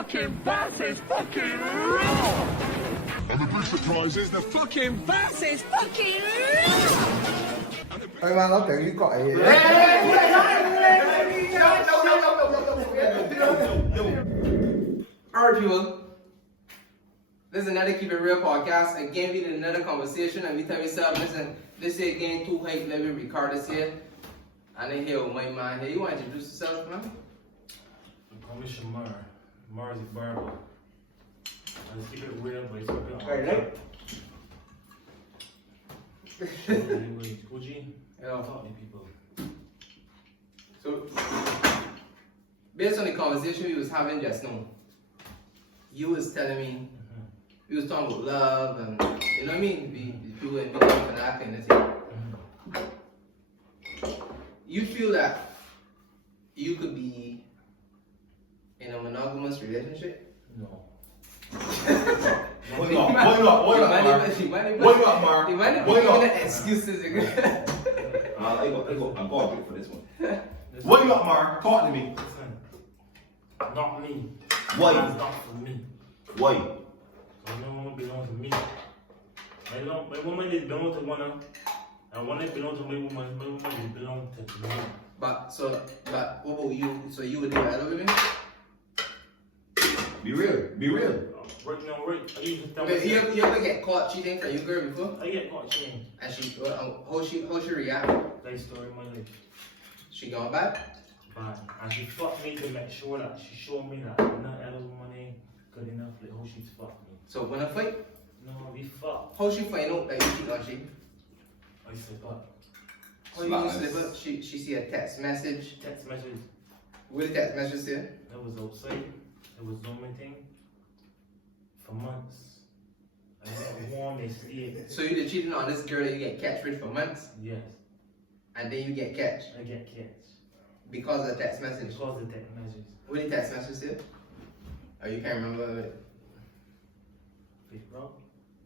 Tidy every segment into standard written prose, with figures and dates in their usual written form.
fucking bass is fucking raw! And the big surprise is the fucking bass is fucking raw! Ê, mang nó tự nhiên gọi Alright, people. This is another Keep It Real podcast. Again, we did another conversation, and we tell yourself, listen, this is again too hype. Let me record this here. And then here with my man here. You want to introduce yourself, man? Call me Shamar. Mars is barber. I keep it real, but it's real. Right. Coogie. Yeah. Talk to people. So, based on the conversation we was having just now, you was telling me, we was talking about love and, you know what I mean? We were in love and that kind of thing. You feel that you could be in a monogamous relationship? No. Why not? Excuses. I got a bit for this one. What you got, Mar? Talk to me. Listen, not me. Why? It's not for me. Why? So no woman belongs to me. My woman is belong to one, and one is belong to my woman is belong to me. But what about you? So you would do that with me? Be real. Right now, right. I used to tell Wait, myself, you ever get caught cheating from your girl before? I get caught cheating. And how she react? That story of my life. She gone back? But and she fucked me to make sure that she showed me that not other woman ain't good enough. Like how she's fucked me. So when I fight, No, we fucked. how she find out that you cheat on she? I slip up. How you slip up? She see a text message. Text message. What did text message say? That was outside. It was doing my thing for months. I got warm, they stayed. So you did cheating on this girl that you get catch with for months, Yes, and then you get catch I get catch. because of the text message. Because of the text message. What did text message say? Or you can't remember it? Big bro.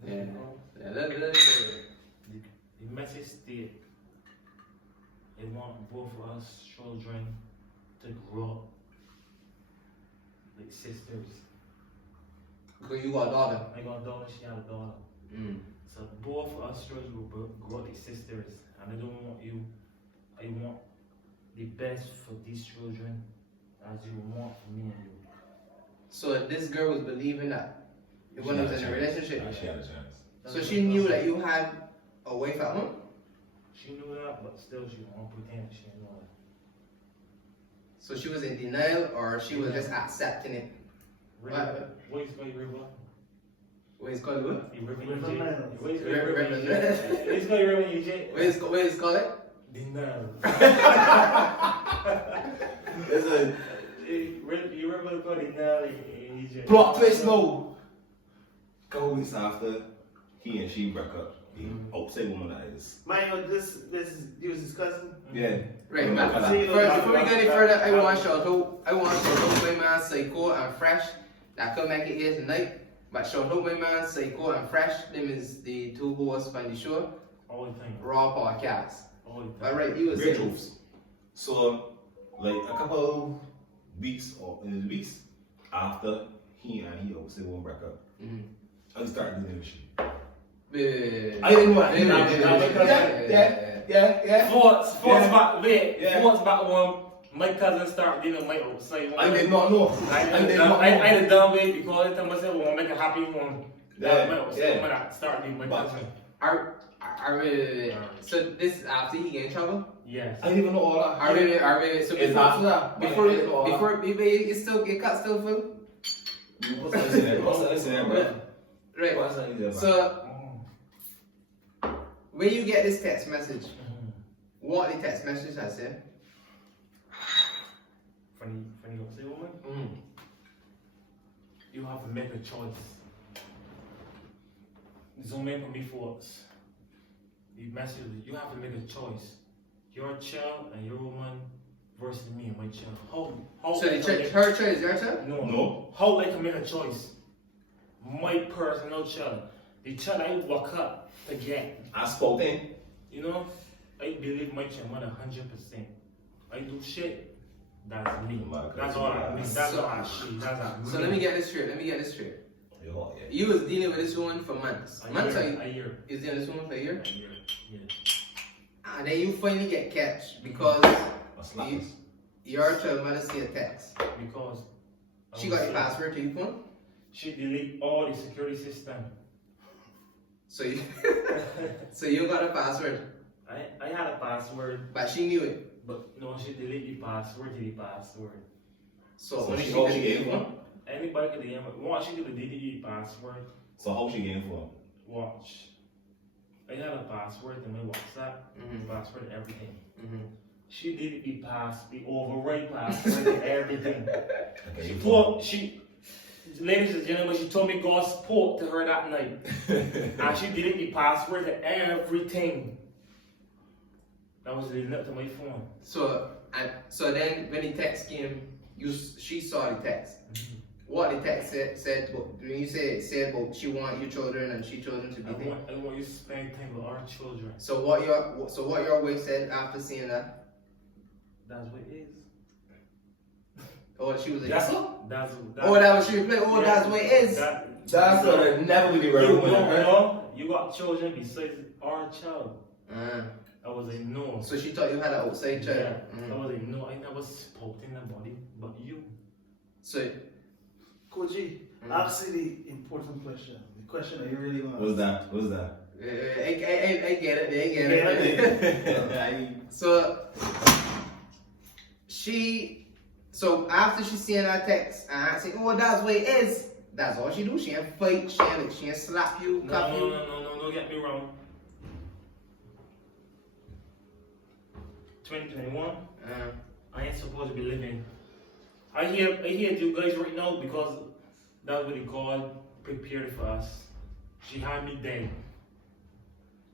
Yeah. Big bro. Yeah, let The message stayed. They want both of us children to grow up like sisters. Because you got a daughter. I got a daughter, she had a daughter. Mm. So both of us children will grow up like sisters. And I don't want you, I want the best for these children as you want for me and you. So this girl was believing that when was in a relationship. She had a chance. So she knew that you had a wife at home? She knew that, but still she won't pretend she didn't know that. So she was in denial or she was just accepting it? What is my river? What is called what? The river EJ. What is my River- river EJ? It's my river EJ. What is called it? Denial. Listen, You remember called denial in EJ? plot twist, no. Couple weeks after he and she broke up, the outside woman that is. Man, this he was his cousin. Yeah. Right, Yeah, but yeah. before we go any further, I want to shout out my man Psycho and Fresh that could make it here tonight. But shout out my man Psycho and Fresh, them is the two hosts on the show, All the time. Raw Podcast. All the time. Alright, you was Real saying. truths. So, like a couple weeks after he and he outside woman broke up, I started doing this shit. I didn't know that. Yeah. Sports back there. Yeah. Sports back one. My cousin started dealing my outside one. I did not know. I did done with because every time I said, well, make a happy one. Yeah, My outside yeah. one that started dealing my But- Are so this is after he get in trouble? Yes. I didn't even know all that. So It's after that. before I didn't know all that. it cut still full? What's that, bro? Right. What's that, bro? So when you get this text message, what the text message I said? Funny outside woman. You have to make a choice. Zoom in for me first. The message, you have to make a choice. Your child and your woman versus me and my child. How So her child is your child? No. How I can make a choice? My personal child. The child I work up to get. I spoke in. You know, I believe my child 100%. I do shit That's me. My That's God. all I mean. That's not she. That's not me. So let me get this straight. Yo, yeah. You was dealing with this woman for months. A Months year. or A year. you was dealing with this woman for a year? A year. Yeah. And then you finally get catch because A slackers. your child mother see a text. Because She got your password to your phone. She delete all the security system. So you so you got a password. I had a password, But she knew it. but no, she delete the password to the password. So, So when she she how did she it, gave one? Anybody could DM it. Once she delete the password, So how she getting for? watch. I had a password in my WhatsApp, password and everything. She did the override password and everything. Okay, Ladies and gentlemen, she told me God spoke to her that night. And she did the password and everything. That was leading up to my phone. So then when the text came, she saw the text. What the text said when you said about she want your children and she children to be there. I want you to spend time with our children. So what your wife said after seeing that? That's what it is. Oh, she was like, That's oh, that was she replied. Oh, yeah, that's what it is. That's what I never would be right. You got children besides our child. I was like, no. So she thought you had an outside child. Yeah. I was like, no, I never spoke in nobody but you. So Coogie, ask you the important question. The question that you really want. What's that? I get it. So after she seen that text, and I say, oh, that's what it is. That's all she do. She ain't fight. She ain't slap you, cuff you. No, don't get me wrong. 2021, I ain't supposed to be living. I hear you guys right now because that's what God prepared for us. She had me dead.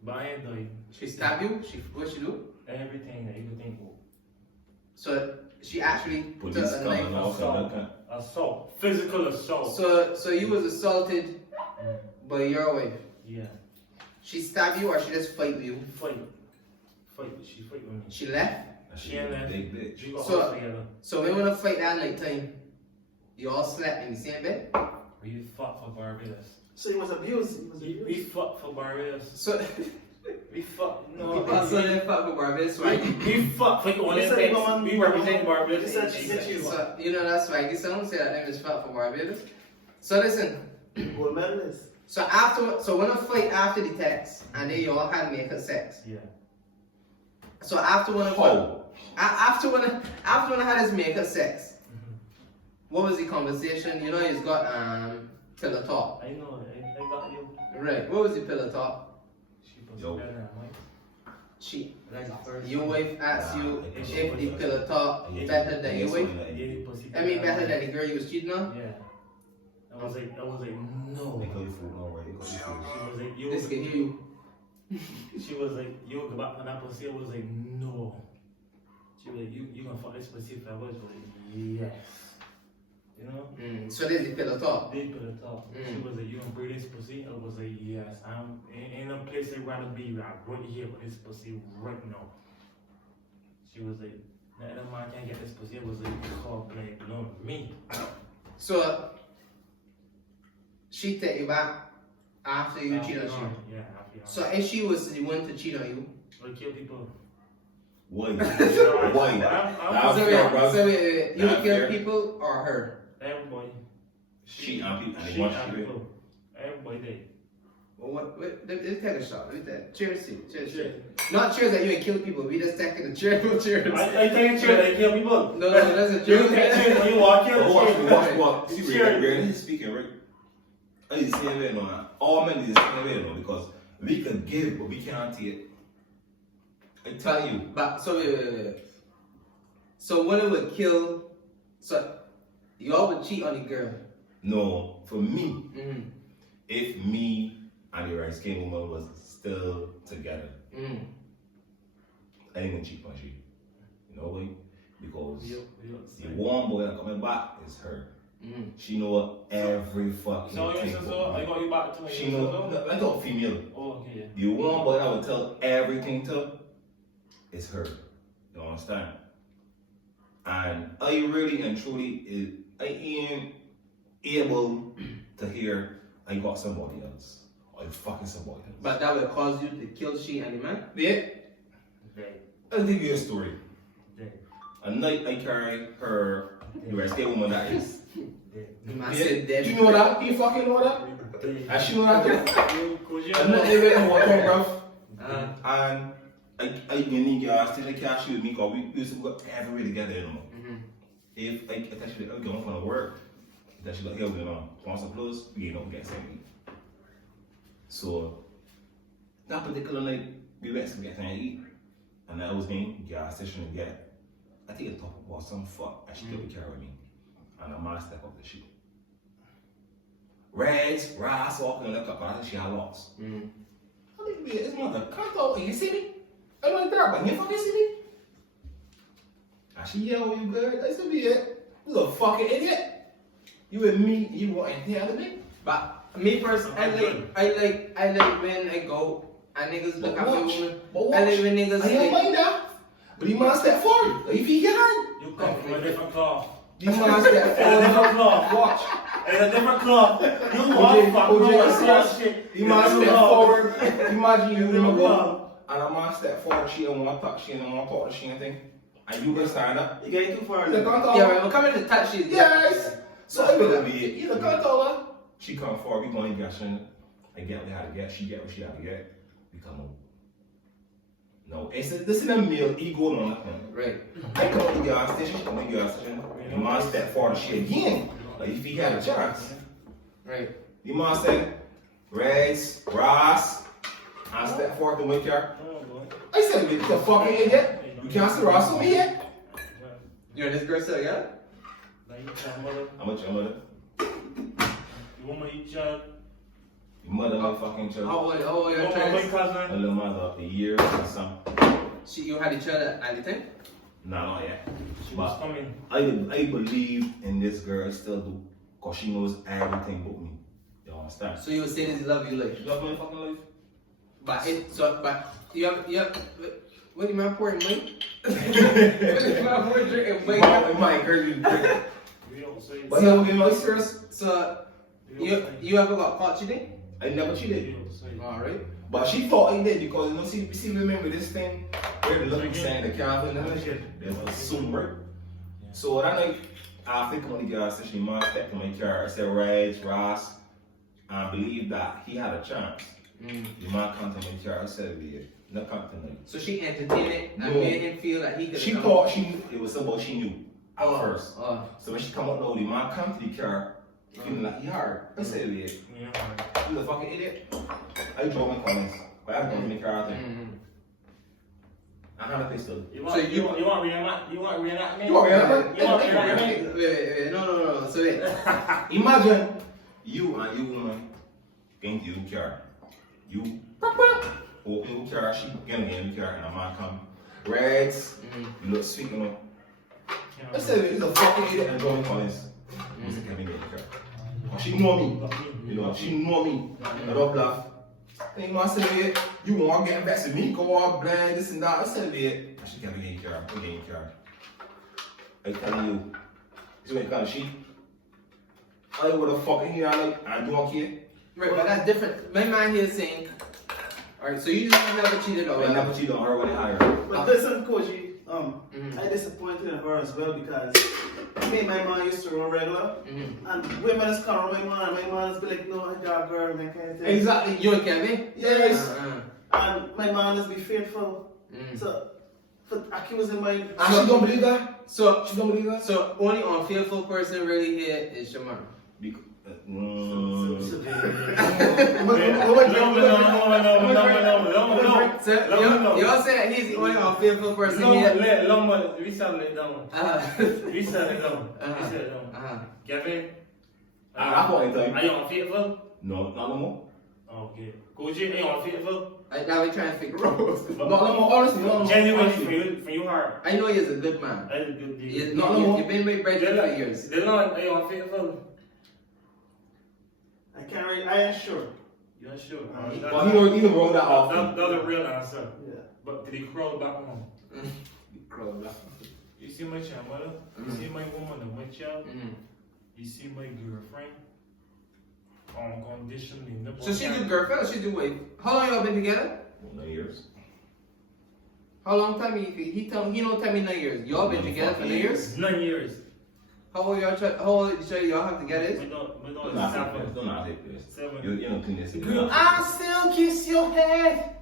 But I ain't died. She stabbed you? What she do? Everything that you could think of. So she actually Police took a coming knife. out. Assault. Physical assault. So you was assaulted by your wife. Yeah. She stabbed you or she just fight with you? Fight. She fight with me. She left? She and that. Big bitch. We got So- us together. So when we wanna fight that night time, you all slept in the same bed? We fought for Barbados. So he was abused. We fought for Barbados. So We fought. No. also then fuck with Barbados, right? We fought for the Olympics. We represent Barbados. He said she said she was So you know that's why this song say that name is fuck for Barbados. So listen. gold medalist. So when I fight after the text and then you all had naked sex. Yeah. So after when I had his makeup sex, what was the conversation? You know he's got pillow talk. I know. I got you. Right. What was the pillow talk? She was Yo. better than mine. Like first. Your wife asked you Nah, if the pillow talk better than your wife. I mean better than the girl you was cheating on? Yeah. I was like, no. They call you fool, no, right? They call you fool. She was like, This can hear you. She was like, you go back on that pussy. I was like, no. She was like, you gonna fuck this pussy forever? I was like, yes. You know? So there's the pillow talk. They put it up. She was like, you gonna bring this pussy? I was like, yes. I'm in a place I'd rather be right here with this pussy right now. She was like, that man can't get this pussy. I was like, oh, blame me. So she take you back after you cheat on she. Yeah, after you. So if she was the one to cheat on you, I kill people. Why? I'm- Why? I'm- so wait, you would Nah, kill fair. people or her? Everybody. Cheat on people and they Cheat want on to do it. people. Everybody did. Well, let's take a shot. Let me take. Cheers to you. Cheers. Cheers. Not cheers that you ain't kill people. We just taking a cheers. Cheers. I take cheers, I kill people. No, that's a You cheers. take cheers, you walk here. Watch. See, we're speaking, right? I just say it, man. All men is the same way, no, because we can give, but we can't take. I tell you. But so wait. So when it would kill, so you all would cheat on the girl. No, for me, Mm-hmm. if me and the right skin woman was still together, Mm-hmm. I ain't gonna cheat on you. You know why? Because the You one boy that coming back is her. Mm-hmm. She know every fucking So thing. you about I me. got you back to my She know, I got a female. Oh, okay. The one boy I would tell everything to is her. You understand? And I really and truly, I ain't able to hear I got somebody else. Or I fucking somebody else. But that will cause you to kill she and the man? Yeah. Okay. I'll give you a story. Okay. A night I carry her, the rescue woman that is. The man Yeah. said dead. Do you know that? You fucking know that? And she know that too. I'm not even in water, bruv. And I need gas station cash with me because we used to go everywhere together, you know. If I actually going from work, that she got here with once of clothes, we ain't not get something. So that particular night we went to get something to eat. And I was in gas station and get I think it top about some fuck and she took the car with me. And I'm gonna step up the shit. Reds, Ross walking in the car, I think she had lost. I think it's mother, can't talk, you see me? I'm like there, but you fucking see me? And she yelled, you good? I said, yeah, you little fucking idiot. You and me, you want anything out of me? But me personally, I like when I go and niggas look at me woman. I like when niggas I don't mind that. But you must step forward. Like, if you get hurt, You come from a different cloth. you must step It's a different forward. cloth. Watch. It's a different cloth. You OJ, want fuck, OJ, you I want see shit. You must step forward. Imagine you in the Different go. cloth. And I must step forward. She don't want to touch. She don't want to talk to she anything. And you can stand up. You get too far. You can't talk. Yeah, right, we're coming to touch you. Yes. So I will be it. You can't tell her. She come forward. We going to get she. I get what I had to get. She get what she had to get. We come home. No, this is a meal ego on that one. Right. I come to the gas station, she come to the gas station. You must step forward and shit again. Like if he had a chance. Right. You must say, Reds, Ross, and step forward to make your. I said, you the fucking idiot. You can't see Ross with me yet. You know this girl still yeah? How much your mother? You want my child? Your mother, my fucking child. How old You your want my child? My cousin? little mother up a year or something. You had each other at the time? Nah, not yet. She was But coming. I believe in this girl, I still do. Because she knows everything about me. You understand? So you were saying this love you like. You love my fucking life? But you have what do you mean pouring money? What do you mean pouring drinking money? My encourage you to drink. We don't say But you know, be my serious. So you ever got caught cheating? I never cheated. We don't say Alright. But she thought I did because you know, see remember this thing where the looking saying the Calvin and that shit. There's a super. So that night, after coming to the gas station, my stepped in my car. I said, Reg, Ross, I believe that he had a chance. The man come to my car. I said, yeah, no come to me. So she entertained it and No. made him feel that he could. She thought it was somebody she knew at first. Oh. So when she come up now, the man come to the car, feeling like he hard. I said, yeah, Yeah. you the fucking idiot. I drove my comments. But I drove my car out there. I had a pistol. You want reenact? You want reenact? You want reenact? You want reenact? Wait, no. So wait. Imagine you and you woman getting to your car. You open your car, she getting in the car, and a man come. Reds, you look sweet, you know. I said, he's a fucking idiot and drove my comments. I said, Kevin, get in the car. She know me. You know, she know me. I don't bluff. And you must say, you want to get back to me, go all blind, this and that. I said, I should get in the car, put in the car. I tell you, this is kind of shit. I would have fucking here, like, I don't care. Right, but that's different. My man here is saying, alright, so you just never cheated on I her. never cheated on her when I hired. But listen, Koji, I disappointed in her as well because me and my mom used to run regular, and women just come around my mom just be like, no, I got a girl, and that kind of thing. Exactly, you and Kevin? Yes. And my mom just be faithful. So, for accusing my... And she don't believe that? So, She don't believe that? so only unfaithful person really here is Shamar. So y'all say that he's the only unfaithful person here. We settle it down. We settle it down. We settle it down. Kevin, I point in time. are you unfaithful? No, not no more. Okay. Koji, are you unfaithful? Now we're trying to figure out. Not no more, honestly, not no more. Genuinely, from your heart. I know he's a good man. That is a good deal. You've been with Bridget for years. Delon, are you unfaithful? I can't really, I ain't sure. You're sure? But he even wrote that off. That's the real answer. Yeah. But did he crawl back home? You see my Shamar, you see my woman, my child, you see my girlfriend. Unconditionally. So she do girlfriend or she do wife? How long y'all been together? 9 years. How long time he don't tell me 9 years. Y'all been together for 9 years? 9 years. How old y'all have together is? We don't Don't ask it, please. 7. You don't clean this. I still kiss your head.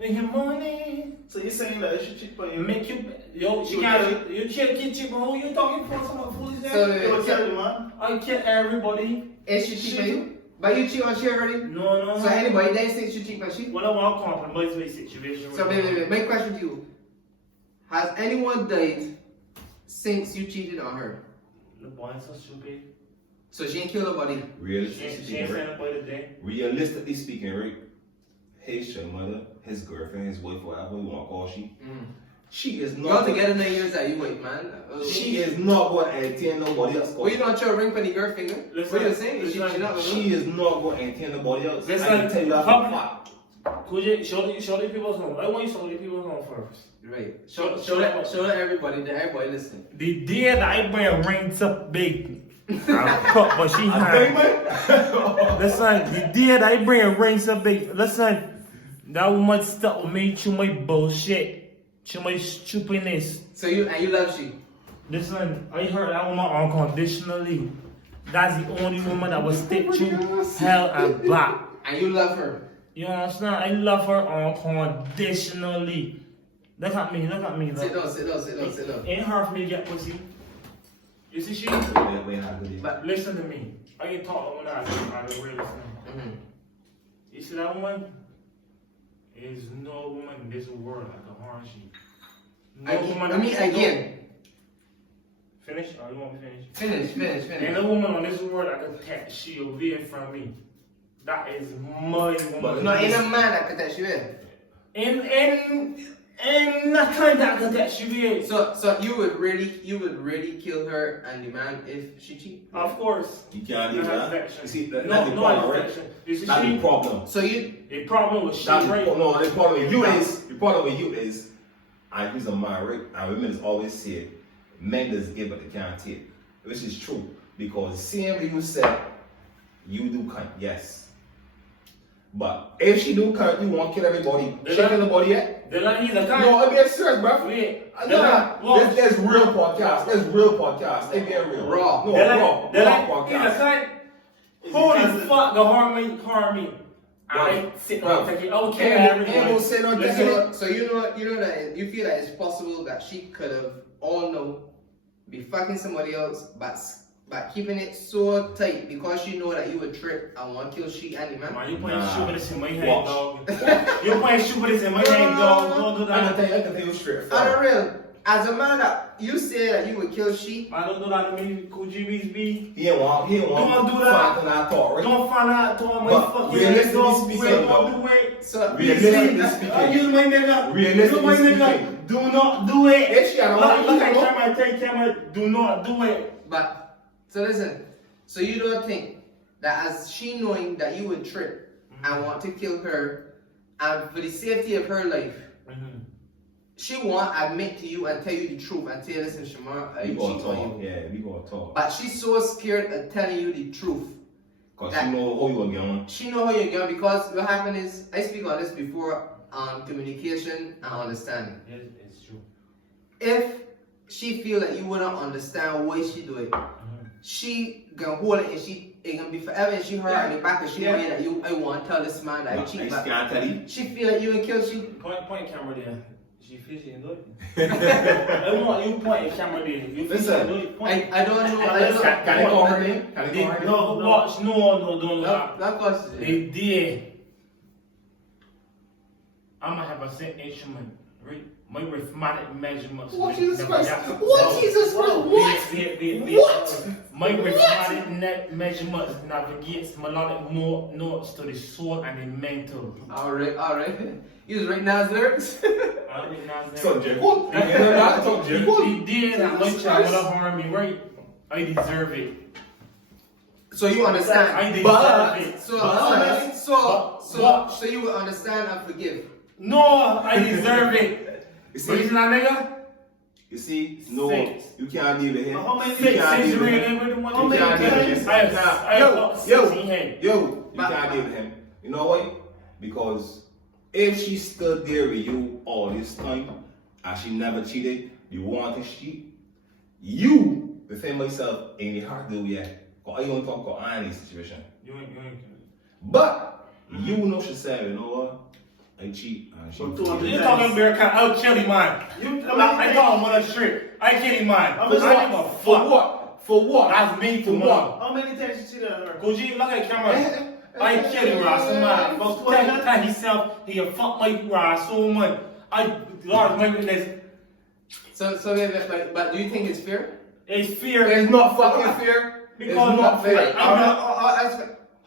In the morning. So you're saying that I should cheat on you? Make you, yo, you can't, you can't get cheap, who you talking for? Some fool is there? Don't tell you, man. I kill everybody. Is she cheat on you? But you cheat on she already? No. So anybody that thinks you cheat on she? What I want to compromise my situation. So wait. My question to you. Has anyone died since you cheated on her? The boy is so stupid. So she ain't killed nobody? She ain't sent up by the day. Realistically speaking, right? His mother, his girlfriend, his wife, whatever you want to call she is not. Y'all together 9 years that you wait, man. She is not going to entertain nobody else. Well, you don't throw a ring for the girl finger? What are you saying? She not gonna She is not going to entertain nobody else. Listen, I can tell you that for a fact. Could you show the people's home? I want you to show the people's home first. Right. Show that everybody listening. The day that I bring a ring to big, I'll cut, but she had. Listen, the day that I bring a ring to big, listen, that woman stuck with me to my bullshit, to my stupidness. So you love she? Listen, I heard that woman unconditionally. That's the only woman that will stick to hell and back. And you love her? You understand? I love her unconditionally. Look at me. Sit down. Ain't hard for me to get pussy. You see, she. But listen to me. I can talk when I really listen. You see that woman? There's no woman in this world like a horn sheep. Again. Finish? Or you want me to finish? Finish. Ain't no woman on this world that can catch she away from me. That is my woman. No, ain't a man that can touch you in. And not kind that can catch you away. So you would really kill her and the man if she cheat? Of course. You can't do that. You see, that's the No, problem, right? it's That's the problem. So you... The problem with she, That's right? no, the problem with you is, I use a man, right? And women always say, men just give but they can't take. Which is true. Because same way you said, you do cunt, yes. But if she do cunt, you want to kill everybody. She kill everybody yet? Delon, he's a cunt. No, I'm being serious, bro. Wait. There's real podcast. There's real podcast. They being real. Raw. No, raw He's a podcast. cunt. Holy fuck, the harm me. I sit down and take it. Okay, everyone. So you know that you feel that it's possible that she could have be fucking somebody else, but keeping it so tight because she know that you would trip and want to kill she and the man. Man, you playing stupidness in my head, dog. You playing stupidness in my head, dog. Don't do that. I can tell you straight. On the real, as a man that you say that you would kill she. Man, don't do that to me, Coogie be. He ain't want. Don't do that. Find I thought, right? Don't find out to my But fucking realistically speaking, So realistically speaking, use my nigga. Realistically Use my nigga. speaking. Do not do it. If she had a Look at camera. Do not do it. But so listen. So you don't think that as she knowing that you would trip and want to kill her, and for the safety of her life, she won't admit to you and tell you the truth and tell you, listen, Shamar, I cheat on you. Yeah, we gonna talk. But she's so scared of telling you the truth. Cause she know how you going. She know how you're going because what happened is, I speak on this before, communication and understanding. It's true. If she feel that you wouldn't understand why she do it, she gonna hold it and it gonna be forever and she hurt me back and she know that I want to tell this man that I cheat back. She feel like you would kill she. Point camera there. She feels she do it. I want you point camera there. You listen, do it. Point. I don't know. Can I call her name? Can I call her name? No, watch. No, don't. That cause They did. I'ma have a set instrument, right? My rhythmic measurements. What Jesus Christ? What Jesus Christ? What? My rhythmic measurements navigates melodic notes to the soul and the mental. Alright. You was writing down his lyrics? I read Nas So lyrics. Jacob. He did that much time would have harmed me, right? I deserve it. So you understand? I deserve it. So you will understand and forgive. No, I deserve it. You But you see that nigga? You see, no, 6. you can't deal with him. How many You 6 can't is deal with really him. with the one. How many can't deal with times? him. I have got 6 in here. You can't deal with him. You know why? Because if she stood there with you all this time and she never cheated, you want to cheat, you, within myself, ain't it hard to do yet. Because I don't talk about any situation. You ain't. But you know she said, you know what? I cheat and she. For 200 You talking bear cat? I'll kill him, man. I call him on a strip. I kill him, man. I For give a fuck. For what? For what? That's me For tomorrow. what? How many times you cheated on her? Cause you look at the camera. I kill him, Ross, man. But tell himself he can fuck my Ross so much. Lord, my witness. So, but do you think it's fair? It's fear. It's not fucking fair. Because It's not fair.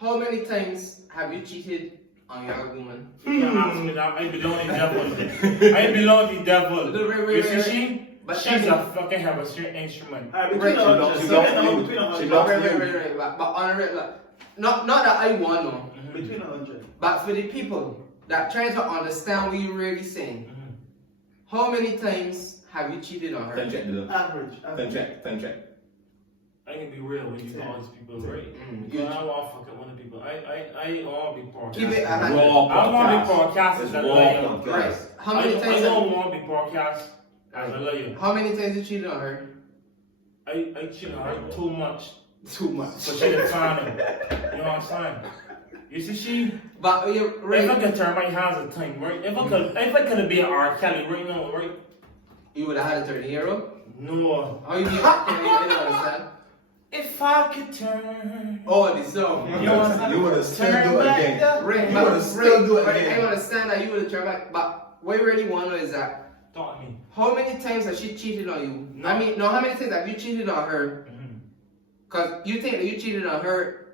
How many times have you cheated on your woman? You ask me that. I belong to the devil. I belong to the devil. You see she? But She's a fucking have a string instrument. Alright, between Right, a hundred. she So loves right now, you. between a She hundred. loves you. But on a regular, not that I want no, Between 100. but for the people that try to understand what you're really saying, how many times have you cheated on her? Then check, Dylan. Average. Then check. I can be real when you call these people right. Mm. Because I want to fuck up one of the people. I want to be podcast. Keep it a hundred. Raw I want to be podcast. podcast It's as a raw liar. Right. podcast. How many I times? don't want to be podcast as a liar. How many times you cheated on her? I cheat on her too much. Too much. But she didn't sign it. You know what I'm saying? You see, she. But you're If I right. could turn my hands at time, right? If I could have been R. Kelly right now, right? You would have had a 30-year-old. No. How you mean? I don't understand. If I could turn. Oh, the song. You know what I'm saying? You would have still Turn do it back again. the- Right, You but would have still do it right, I again. understand that you would have turned back, but what you really want to know is that Talk to me. how many times has she cheated on you? No. I mean, no, how many times have you cheated on her? Because you think that you cheated on her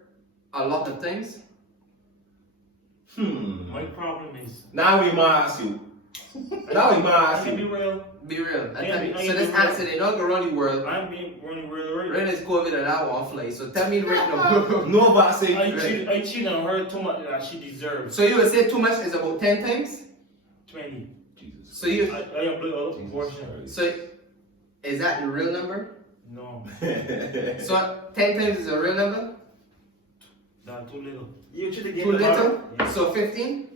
a lot of times? My problem is. Now we might ask you. Now we might I ask can be you. real. Be real. I am So this be answer, real. they not go around the world. I'm being running real right. Right, it's COVID and I won't fly. So tell me right now. No, but I say. I cheated on her too much that she deserves. So you would say too much is about 10 times? 20. Jesus. So you, I am a lot of portion. so is that the real number? No, So 10 times is a real number? that's too little. You cheat again Too tomorrow. little? So 15?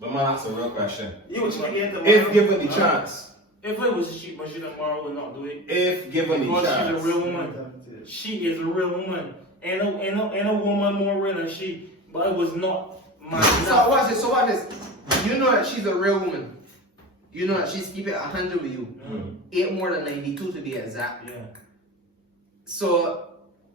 But man, that's a real question. You cheat again tomorrow. If given the chance, If it was cheap, but she tomorrow would not do it. if given the Because she's a chance, real woman. She is a real woman. Ain't a woman more real than she. But it was not my. So watch this, You know that she's a real woman. You know that she's keeping 100 with you. 8 more than 92 to be exact. Yeah. So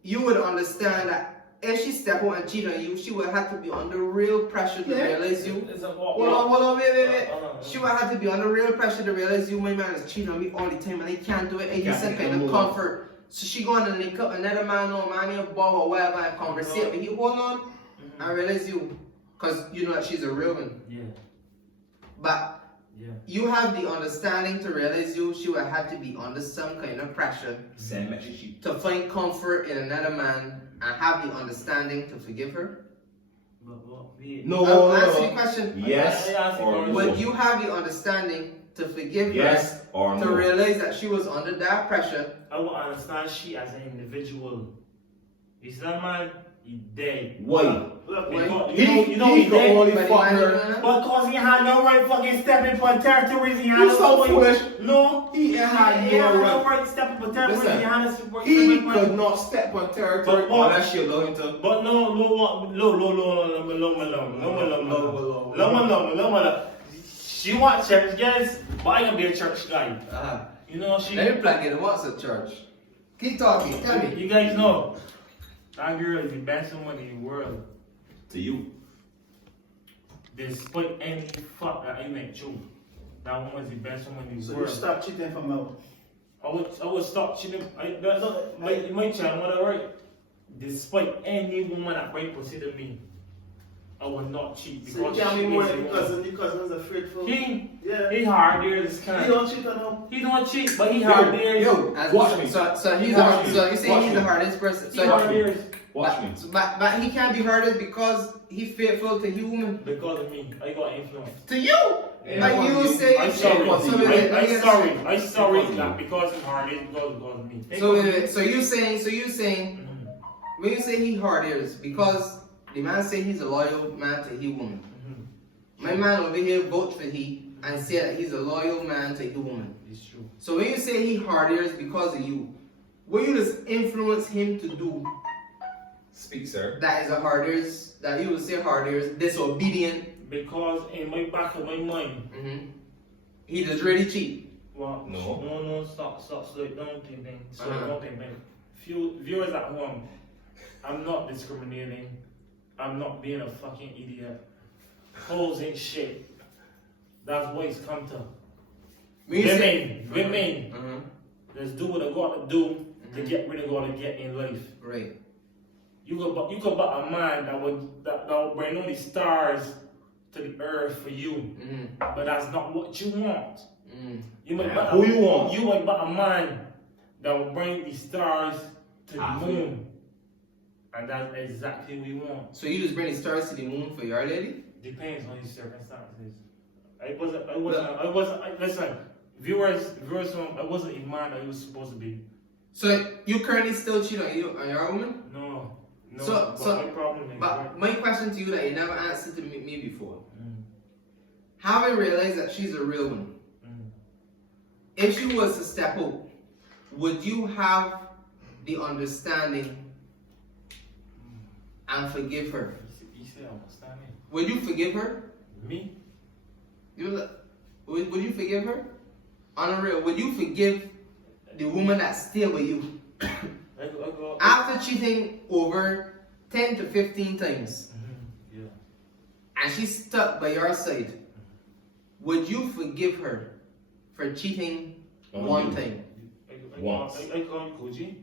you would understand that if she step out and cheat on you, she would have to be under real pressure to realize you. It's a Hold on, wait. Uh-huh. She would have to be under real pressure to realize you, my man, is cheating on me all the time and he can't do it. And he's Can't sitting make in no the move. comfort. So she going to link up another man or man or ball or whatever and conversate. But he hold on and realize you. Because you know that she's a real one. Yeah. But Yeah. you have the understanding to realize you, she would have to be under some kind of pressure send message sheet. to find comfort in another man and have the understanding to forgive her. But what? Me. No, I'll no, answer the no. question. Yes I asked or you no. Would you have the understanding to forgive Yes her, or to no. realize that she was under that pressure? I will understand she as an individual. You see that man? He dead. Why? Look, Wait. You know he He dead. can only But fuck the her. man- Because he had no right fucking stepping for territories. He had You no so right. foolish. No, He had he had no no right. right stepping for territories. Listen, He had no support. He could not step on territory But what? unless you allow him to. But no. She wants church, yes, but I can be a church guy. You know she. Let me plug in what's a church. Keep talking, tell me. You guys know that girl is the best woman in the world. To you. Despite any fuck that I met you, that woman is the best woman in the So you world. stop cheating from now. I would stop cheating. My child, mother, right? Despite any woman that might consider me, I will not cheat because So you can't she be more is than a your woman. cousin. Your cousin's a faithful. He Yeah. hard there, this kind. You don't cheat on him. He don't cheat, but he hard there. Yo, As- watch me. So he's Watch me. so you say Watch he's me. the hardest person. He So hard there Watch me. but he can't be hardest because he's faithful to human. because of me. I got influence. To you! But you say I'm sorry. so wait, let me get this I'm sorry that because it's hard, it's because of me. straight. So wait, so you saying when you say he hard ears because the man say he's a loyal man to he woman. My man over here vote for he and say that he's a loyal man to he woman. It's true. So when you say he hard ears because of you, will you just influence him to do Speak, sir. that is a hard ears, that you will say hard ears, disobedient? Because in my back of my mind, He just really cheat. well, No. stop, slow it down, thing. Few viewers at home, I'm not discriminating. I'm not being a fucking idiot. Holes ain't shit. That's what it's come to. Women, let's do what I gotta do to get rid of what I get in life. Right. You could buy a man that will bring all the stars to the earth for you, but that's not what you want. You might buy Who you want? You might buy a man that will bring the stars to the moon, and that's exactly what we want. So you just bring the stars to the moon for your lady? Depends on the circumstances. Listen, viewers, I wasn't a man that you was supposed to be. So you currently still cheat on your woman? No. So my problem is. But my question to you that you never answered to me before. Having realized that she's a real one, if she was to step out, would you have the understanding and forgive her? You say understanding. Would you forgive her? Me? Would you forgive her? On a real, would you forgive the woman that's still with you? After cheating over 10 to 15 times, and she's stuck by your side, would you forgive her for cheating one time? Once. I call you Coogie.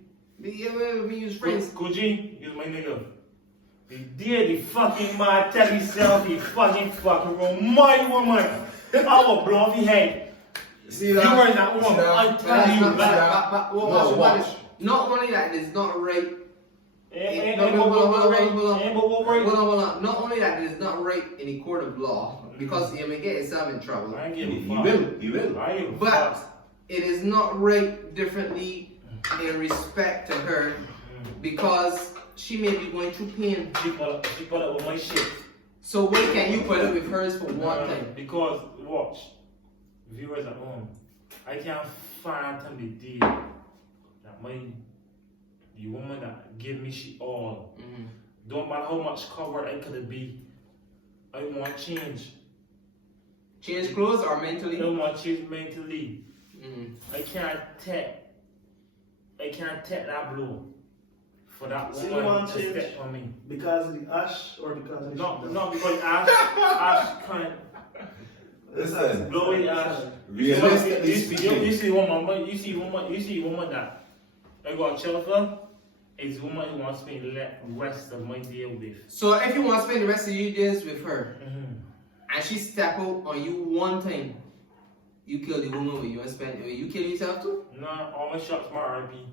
We use friends. Coogie, you're my nigga. The day the fucking man tell himself he fucking wrong, my woman, I will blow off your head. See You that? were that woman, I tell you that. But watch. Not only that, it's not right. Hold Hold on. Not only that, it is not right in the court of law because you may get yourself in trouble. I ain't give a He fuck. will. He will. I ain't give a But fuck. it is not right differently in respect to her because she may be going through pain. She put up with my shit. So why can't you put up with hers for one time? Because, watch, viewers at home, I can't fathom the day that the woman that gave me shit all, don't matter how much covered I could be, I want change. Change clothes or mentally? I want change mentally. I can't take that blow for that So you woman want to change? step on me. Because of the ash or because of the Not because Ash can't Listen. blow it Ash. Realistically speaking. You see woman that I got a chill for is woman who wants me to let rest of my day with. So if you want to spend the rest of your days with her and she step out on you one time, you kill the woman with you and spend you kill yourself too? Nah, all my shots my RP.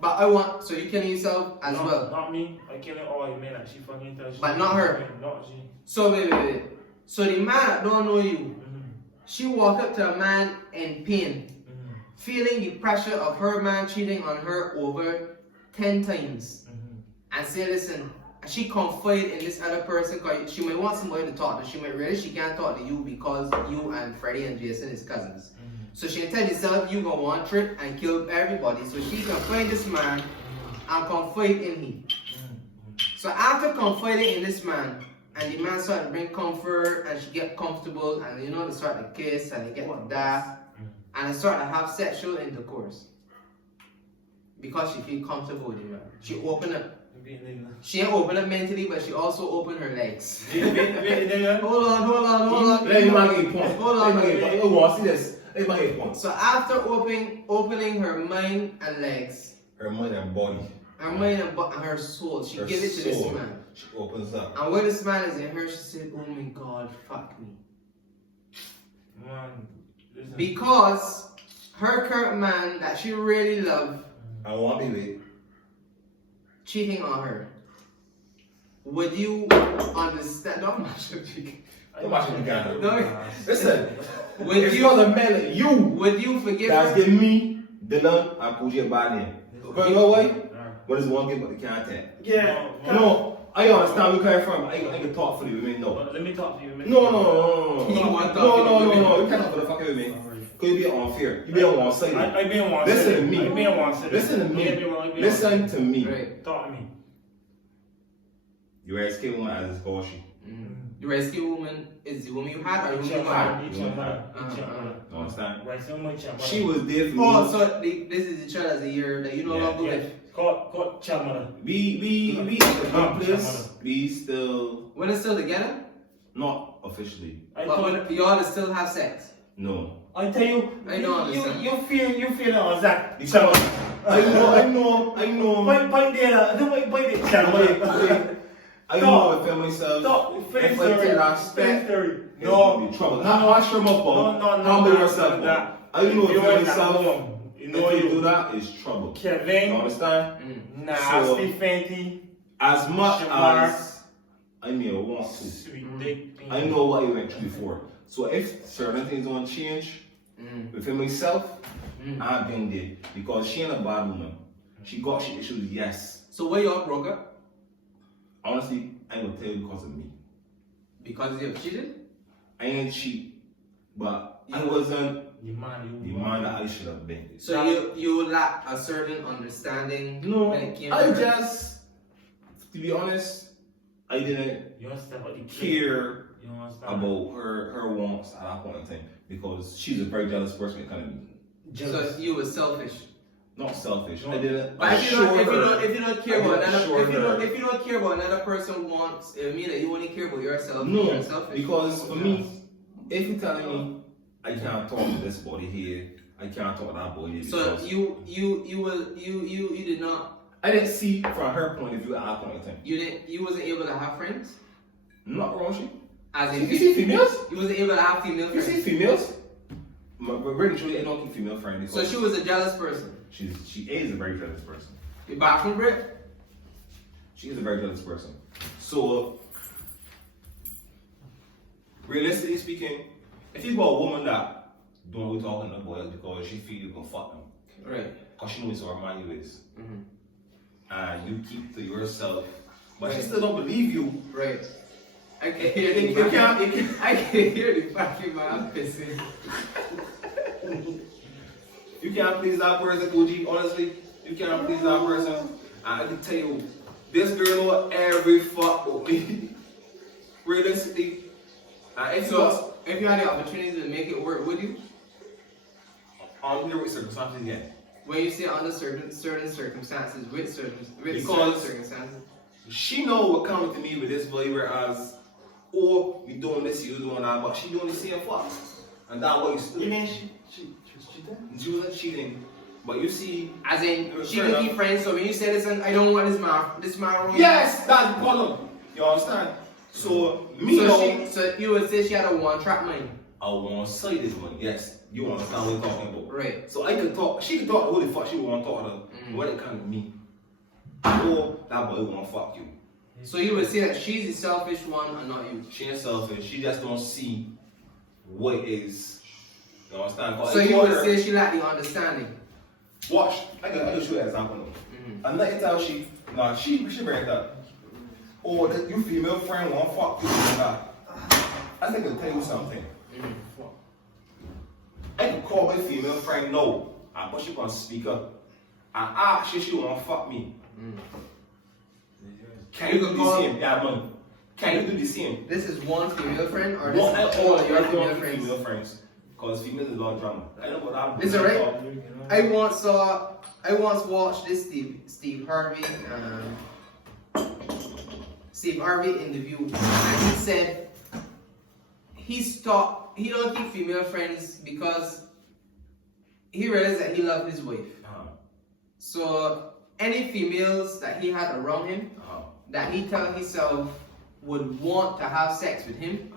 But so you killing yourself as well? Not me. I killing all the men that she fucking touched. But not her. Not she. So wait. So the man that don't know you, she walk up to a man in pain, feeling the pressure of her man cheating on her over 10 times, and say, listen, she confide in this other person because she might want somebody to talk to. She might realize she can't talk to you because you and Freddie and Jason is cousins. So she tell herself you gonna one trip and kill everybody. So she can find this man and confide in him. So after confiding in this man, and the man start to bring comfort and she get comfortable and they start to kiss and they get to die and they start to have sexual intercourse. Because she feel comfortable with the man. She open up. She ain't open up mentally, but she also open her legs. Hold on. Let me make a point. Hold on. I want to see this. Let me make a point. So after opening her mind and legs, Her mind and body. her mind and her soul, she give it to this soul. man. She opens up. And when this man is in her, she said, oh my God, fuck me. Man, listen. Because her current man that she really loved, I want to be with. cheating on her. Would you understand? Don't mash up, Don't watch it again. No. Listen, Would it's you- for the men, you, Would you forgive that's her? giving me, Delon, and Coogie a bad name. Because you know why? What is one give but they can't take? Yeah. No, I understand where you're coming from. I can talk for the women, no. Let me talk to you. No. You want to talk to the women? You can't talk for the fucking women. Because you be unfair. You be on one side. I be on one Listen side. to me. I be on one side. Listen to Don't me. get wrong, I be on Listen one to side. me. Right. Talk to me. You rescue woman as a scholarship. The rescue woman is the woman you had or the woman you had. had? You understand? Right, so much. She was there for me. Oh, so this is the child as a year that you no Yeah. longer Yeah. with. Call child mother. We in the one place. We still When it's still together? not officially. I But told when y'all still have sex? No. I tell you, I don't understand. you feel on that. Because I know. Point there, don't point there. Child mother. I know I feel myself. Stop. Finish If I take story. respect, Finish story. it's gonna be trouble. Not harsh your mouth up. Humble yourself up. I know I feel myself. You know If you you do that, it's trouble. You Kevin, understand? nasty, Fenty, As much Shamar. as I may want to, sweet dick. I know what you went through before. So if certain things don't change, within myself, I've been there. Because she ain't a bad woman. She got shit issues, yes. So where y'all broke up? Honestly, I will tell you because of me. Because you cheated? I ain't cheat, but I wasn't The man the man that I should have been. So you lack a certain understanding No, when it came I to her? just, to be honest, I didn't You want to step out the care You want to step about her wants at that point in time because she's a very jealous person. Kind of So you were selfish. not selfish. I didn't. But if you don't care about another, if you don't care about another person wants, it mean that you only care about yourself. No, you're selfish. because for me, if you're telling me I can't talk to this body here, I can't talk to that body here. So because you did not. I didn't see from her point of view at that point in time. You wasn't able to have friends. Not wrong, she. As in, You see females? you wasn't able to have female You see friends. females? But really, truly, I don't keep female friends. So she was a jealous person. She is a very jealous person. You back from Brit? She is a very jealous person. So, realistically speaking, if you got a woman that don't really talking to boys because she feel you can fuck them, Right. because she knows what man you is, Mhm. and you keep to yourself, but she Right. still don't believe you. Right. I can hear You the can't- I can hear the vacuum man pissing. You can't please that person, Coogie. Honestly, you can't please that person. And I can tell you, this girl know every fuck about me. Realistically, and if So if you had the opportunity to make it work, would you? on the circumstances again. When you say under certain circumstances, with certain Because- circumstances. She know what coming to me with this boy, whereas, oh, you doing this, you doing that, but she doing the same fuck. And that way you still. You mean she was cheating? She wasn't cheating. But you see. As in, she Fair could be enough. friends. So when you say, "Listen, I don't want this man around." Yes, that's the problem. You understand? So, me know. So you would say she had a one-track mind. I want to say this one, yes. You understand what I'm talking about. Right. So I can talk, she can talk to who the fuck she want to talk to, when it comes to me. Or that boy want to fuck you. So you would say that she's the selfish one and not you. She ain't selfish, she just don't see what it is. You understand? But So I you told would her, say she lacked the understanding. watch, I can show you an example now. And let you tell she bring it up. Oh, that you female friend want to fuck you. I think I'll tell you something. I can call my female friend no, and put she on speaker and ask she want to fuck me. Can you do the same? Yeah, man. Can you do the same? This is one female friend or No, this is all your female female friends? friends. Because females is a lot of drama. I know what I'm Is it right? I once watched this Steve Harvey interview, and he said he don't keep female friends because he realized that he loved his wife. So any females that he had around him that he tell himself would want to have sex with him,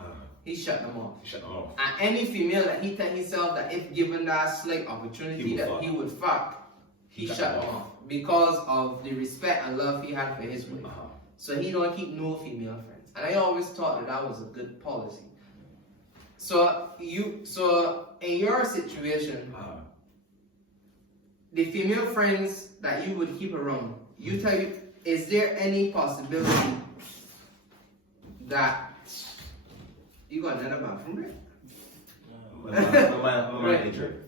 he shut them off. Shut them off. And any female that he tell himself that if given that slight opportunity he would fuck, he shut them off because of the respect and love he had for his wife. So he don't keep no female friends. And I always thought that was a good policy. So in your situation, the female friends that you would keep around, is there any possibility that you got another man from there?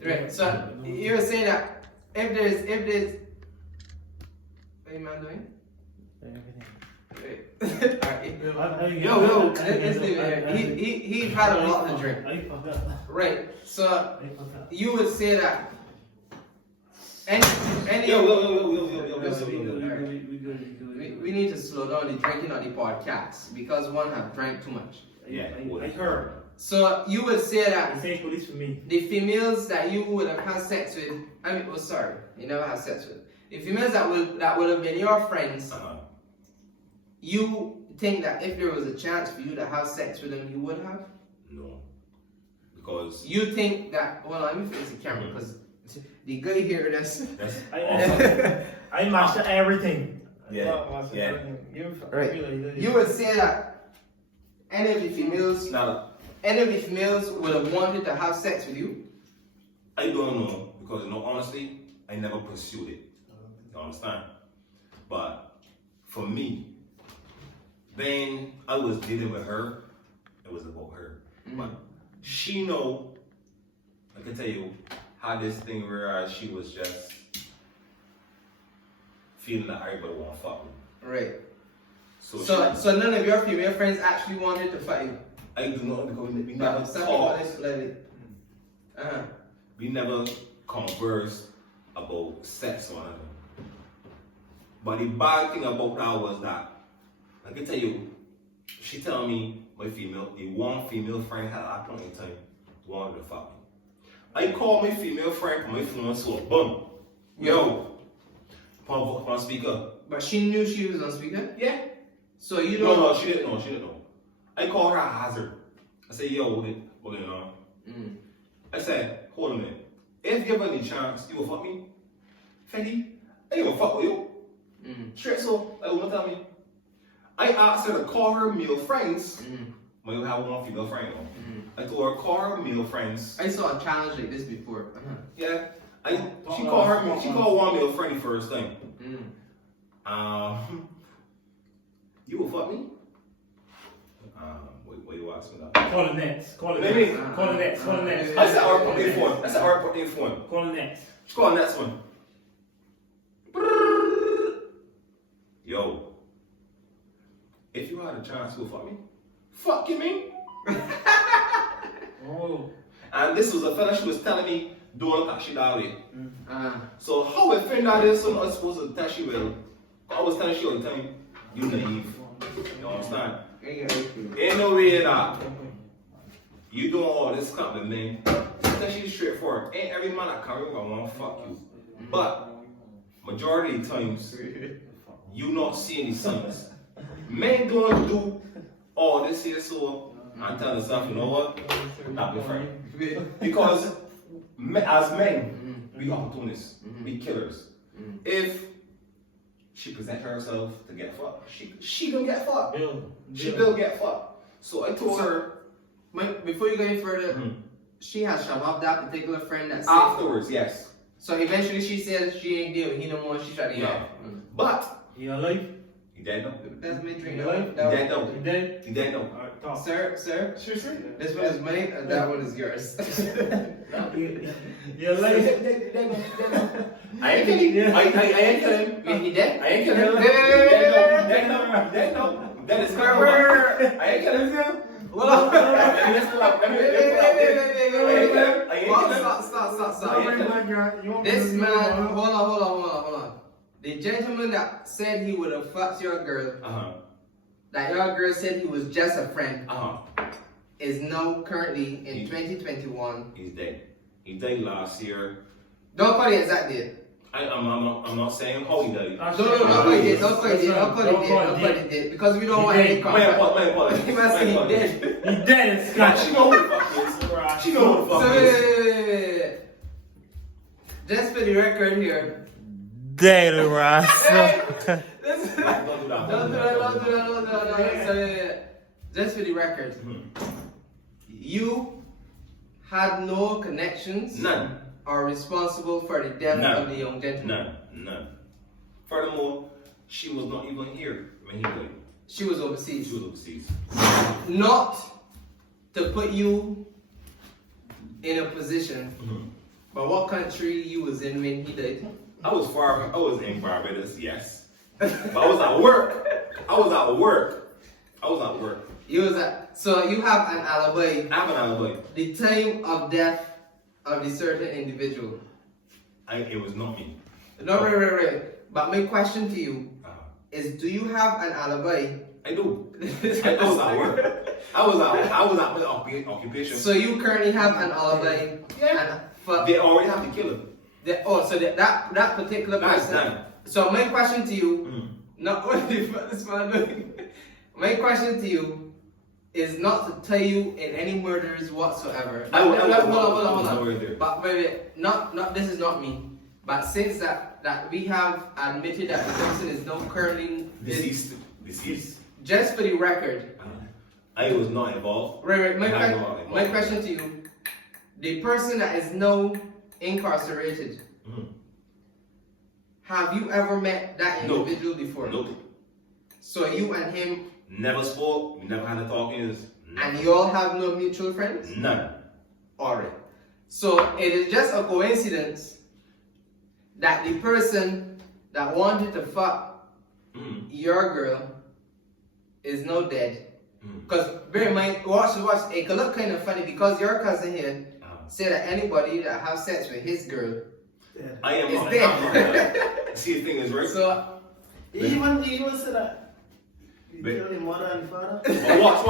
Right. So you're saying that if there's what are you man doing? Right. Yo, let's leave it here. He had a lot to drink. Right. So you would say that any we need to slow down the drinking on the podcast because one have drank too much. Yeah, I heard. So you would say that Same police for me. the females that you would have had sex with, you never had sex with. The females that would have been your friends, you think that if there was a chance for you to have sex with them, you would have? No. Because You think that, well, let me face the camera because the guy here, that's I master everything. Yeah. right. You would say that any of the females would have wanted to have sex with you? I don't know because honestly, I never pursued it. You understand? But for me, when I was dealing with her, it was about her. But she know, I can tell you, had this thing where she was just feeling that everybody want to fuck me. Right. So none of your female friends actually wanted to fight you? I do not because we But never some people talked. explain it. We never conversed about sex or anything. But the bad thing about that was that, I can tell you, she tell me the one female friend had at point in time wanted to fuck me. I called my female friend from my phone, so boom. Yo, on speaker. But she knew she was on speaker? Yeah. So you don't No, she didn't know. I called her, I asked her. I said, yo, what going on? I said, hold a minute. If you have any chance, you will fuck me? Fetty, I ain't gonna fuck with you. Straight so, like what tell me? I asked her to call her male friends. When you have one female friend I told her call her male friends. I saw a challenge like this before. Yeah. She called one male friend the first thing. You will fuck me? What you ask me that? Call the next. Call the next. I said our put their phone. Call the next. Let's call the next one. Yo. If you had a chance, you will fuck me? Fuck you mean? Oh. And this was a fella she was telling me, don't look at shit that way. So how I find that is so not supposed to tell she will. I was telling she all the time, you naive. You understand? Ain't no way that you doing all this kind of thing. Tell she's straightforward. Ain't every man that come over want to fuck you. But majority of the times, you not seeing the signs. Men don't do all this here so and tell themselves, you know what? Not your friend. Because as men, we opportunists, we killers. If she present herself to get fucked, she gonna get fucked. She will get fucked. So I told her before you go any further, she has shabab that particular friend that said afterwards, yes. So eventually she says she ain't deal with him no more, she tried to get off. But You alive? you dead now. That's me drink. You alive? You dead now. You dead? You dead now. Alright, talk. Sir, Sure. this one is mine and that one is yours. You alive? I ain't killing him. I ain't killing him. Wait, he dead? I ain't killing him. Dead now. That is correct. I ain't killing him. Hold on. Stop. This man, hold on. The gentleman that said he would have fucked your girl, that your girl said he was just a friend, is now currently in 2021. He's dead. He died last year. Don't call the exact date. I'm not saying how he died. Don't call the date. Because we don't want any conflict. He must say he dead. He dead and God, Scotch. she know who the fuck is. She know who the fuck is. Wait. Just for the record here. Dead, Ross. Don't Don't do that. do that. So, just for the record, you had no connections None. are responsible for the death None. of the young gentleman. None. Furthermore, she was not even here when he died. She was overseas. She was overseas. Not to put you in a position, but what country you was in when he died? I was in Barbados, yes. But I was at work. You was at, so you have an alibi. I have an alibi. The time of death of the certain individual. It was not me. No, right. But my question to you is, do you have an alibi? I do. I was at work. I was at my occupation. So you currently have an alibi? Yeah. They already have to kill him. So that particular That's person. done. So my question to you, not only for this man, my question to you is not to tell you in any murders whatsoever. Hold on. But wait, not this is not me. But since that we have admitted that the person is now currently Deceased. Just for the record. I was not involved. Right. My question to you, the person that is now incarcerated, have you ever met that individual before? Nope. So you and him never spoke. We never had a talking. and you all have no mutual friends? None. Alright. So it is just a coincidence that the person that wanted to fuck your girl is now dead. Because bear in mind, watch, it could look kind of funny because your cousin here said that anybody that have sex with his girl I am is not dead. See, the thing is, right? So You even said that. You killed your mother and father? Watch.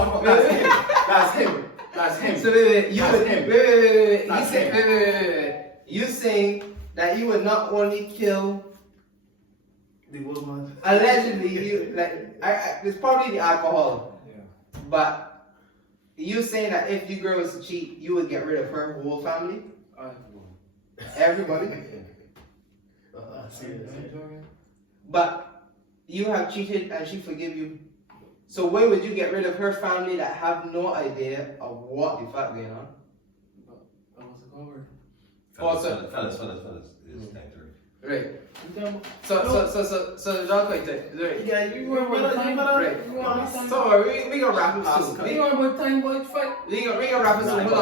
That's him. So wait. You That's said you saying that you would not only kill The woman. allegedly you like it's probably the alcohol. Yeah. But you saying that if your girl was to cheat, you would get rid of her whole family? Everybody? But you have cheated and she forgive you. So why would you get rid of her family that have no idea of what the fuck going on? Fellas. It's 9:30. Right. So the dog quite right. Yeah, you better. So we gonna wrap it soon. We gonna wrap it soon. Hold on.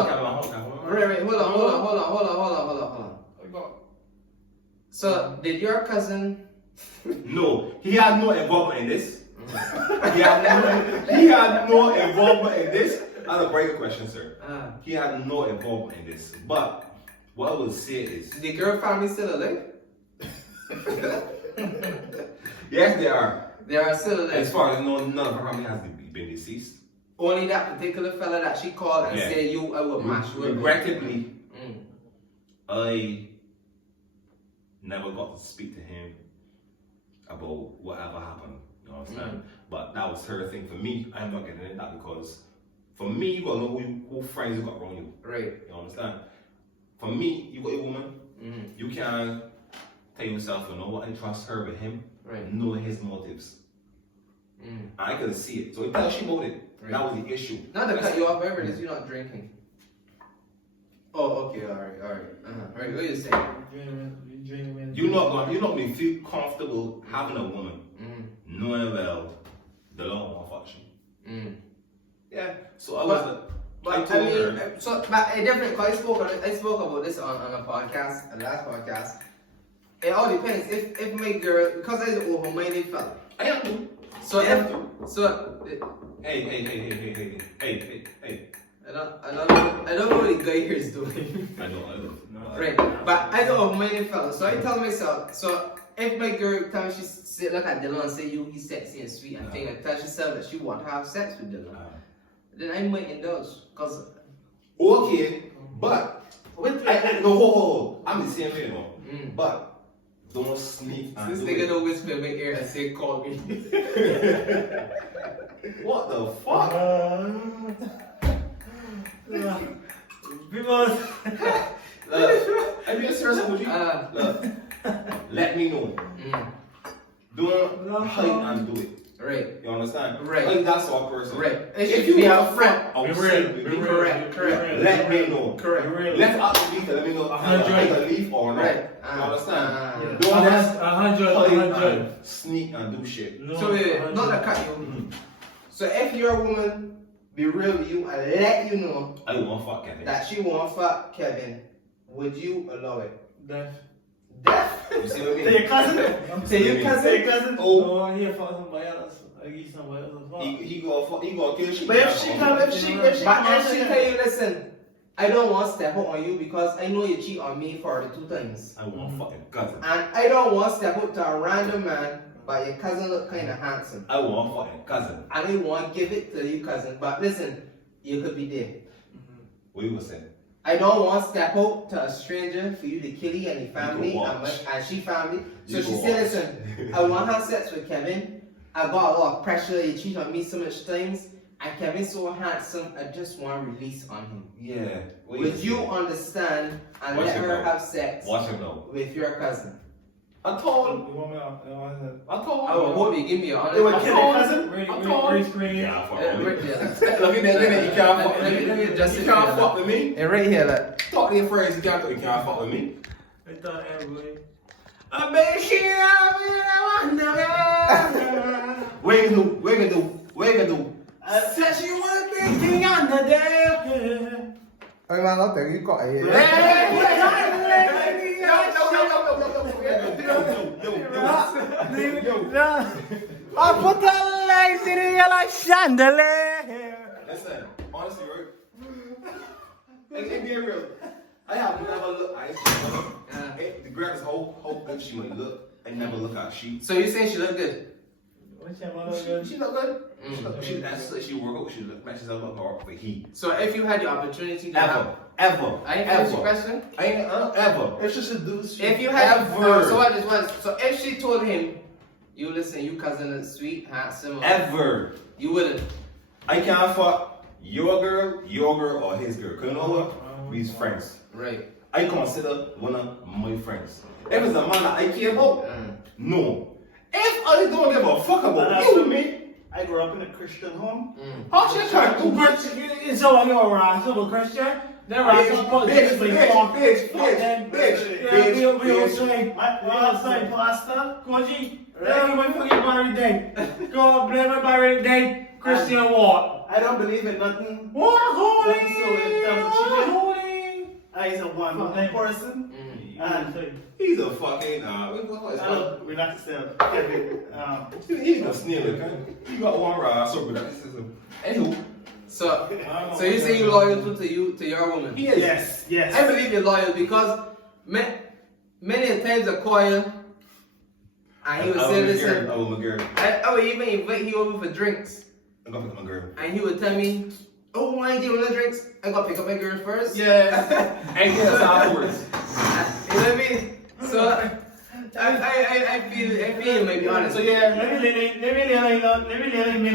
Right. Hold on. So did your cousin? No, he had no involvement in this. He had no involvement in this. That's a very good question, sir. He had no involvement in this. But what I will say is, The girl family still alive? yes, they are. They are still alive. As far as I know, none of her family has been deceased. Only that particular fella that she called and said I would mash you. Regrettably, I never got to speak to him about whatever happened. You understand? But that was her thing. For me, I'm not getting into that because for me, you gotta know who friends you got around you. Right. You understand? For me, you got a woman. You can tell yourself, you know what, I trust her with him. Right. Know his motives. I could see it. So tell she about it. Right. That was the issue. Not to cut you off, whatever it is, you're not drinking. Oh, okay, alright. Right, what are you saying? You're not gonna feel comfortable having a woman knowing well Delon or function. Yeah. So I was But I mean, but a different. Cause I spoke about this on a podcast, the last podcast. It all depends. If my girl, because I'm an open-minded fella. I am too. Hey. I don't know what the guy here is doing. I know. Right, but I don't open-minded fella. So I tell myself, so if my girl tell me she look at Delon and say he's sexy and sweet and thing, and tell herself that she want to have sex with Delon, then I might indulge. Cause okay, but no, I'm the same way, you know. But don't sneak and this do nigga it. don't whisper in my ear and say call me. What the fuck? I mean, serious with you. Look, let me know. Don't hide and do it. Right. You understand? Right. Like that sort of person. Right. If you be have a friend. I would Be say real, with be me. real. Correct. Let me know. Correct. Let up the beat and let me know if I can leave or not. Right. You understand? Yeah. Don't just 100. and sneak and do shit. No, So wait, 100. not to cut you. So if your woman be real with you and let you know I want fuck Kevin. that she won't fuck Kevin, would you allow it? Death. Death? You see what I mean? Say your cousin. Say you Say your cousin. Oh, Oh, he fuck somebody else. I give somebody else a fuck. he gonna kill she. But if she come, if she But if she come, tell you, listen, I don't want to step out on you because I know you cheat on me for the 2 times. I want fucking cousin. And I don't want to step out to a random man, but your cousin look kind of handsome. I want fucking cousin. I don't want to give it to you, cousin. But listen, you could be there. What you was saying? I don't want to step out to a stranger for you to kill you and your family You and, go watch. and she family. So You she go said, watch. listen, I want to have sex with Kevin. I got a lot of pressure. You cheat on me so much times. And Kevin's so handsome, I just want to release on him. Yeah. Would you understand and Watch let him her now. have sex Watch him now. with your cousin? I told. You want me out? I told. I will hope you give me an honest They would answer. kill your cousin. Race screen. Yeah, fuck Yeah, with right me. there. Look at that. You can't fuck with me. Let me adjust You it can't here, fuck with me. And right here, look. Talk to your friends. You can't fuck with me. I thought everybody. I bet she What you gonna do? Said she wanna be king on the day. Ay, man, I'll tell you, got it. I put the lights in the yellow chandelier. Listen, honestly, right? Let's be real. I have never looked. The girl is how good she might look. I never look at she. So you saying she look good? What's your mother? She look good. She that's like she work out. She look matches up her for he. So if you had the opportunity to have, Ever. I ain't finished your question. I ain't ever. If she should do, If you had, Ever. so what is what? So if she told him, you listen, you cousin is sweet, handsome, Ever. you wouldn't. I can't fuck your girl, or his girl. Cause you know what? We's friends. Right. I consider one of my friends. If it's a man that I care about, no. If I don't give a fuck about That's you, for me. I grew up in a Christian home. how she trying to do much? So I know around so Christian. They're right. Bitch. We all say. My son, pastor. Koji, everybody fucking married day. God bless my married day. Christian what? I don't believe in nothing. What holy? So in terms of cheating, Holy. I is a one person. And He's a fucking we're not to say he's a snail, okay? You got one ride, so good. Anywho, So you say you loyal to your woman? he is. yes. I believe you're loyal because many times I call you and he would say, listen, I will girl. I would even invite you over for drinks I'm gonna pick my girl. and he would tell me, oh, why you doing the drinks? I gotta pick up my girl first. Yeah. And get us afterwards. You know what I mean? So I feel you might be honest. So yeah. Let me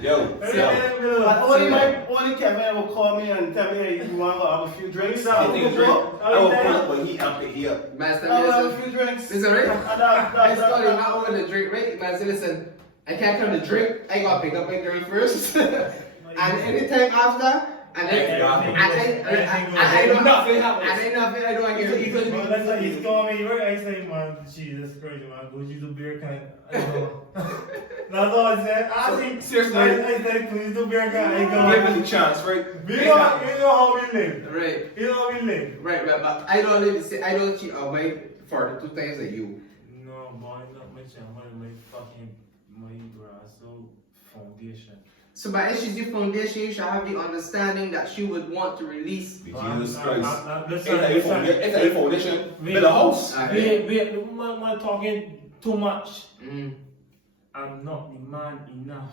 Yo. But only Kevin will call me and tell me, hey, you want to have a few drinks? I will pull up when he up he up. Master, I'll have a listen. few drinks. Listen, right? I started And not over the drink, right? Man, say, listen, I can't come to drink. I gotta pick up my girl first. And anytime after, and then I don't nothing happens. And then nothing, I don't hear it. That's why he's calling me. I say, man, Jesus Christ, man, go use the beer can. I know. That's all I said. I think Seriously. I said, please do beer can. I go. Give us a chance, right? You know how we live. Right. You know how we live. Right, but I don't even say I don't cheat on my for the 2 times that you. No, boy, not mention one of my fucking my so foundation. So by if she's your foundation, you should have the understanding that she would want to release. Jesus Christ. Listen. It's a foundation. Build a house. I'm talking too much. I'm not the man enough.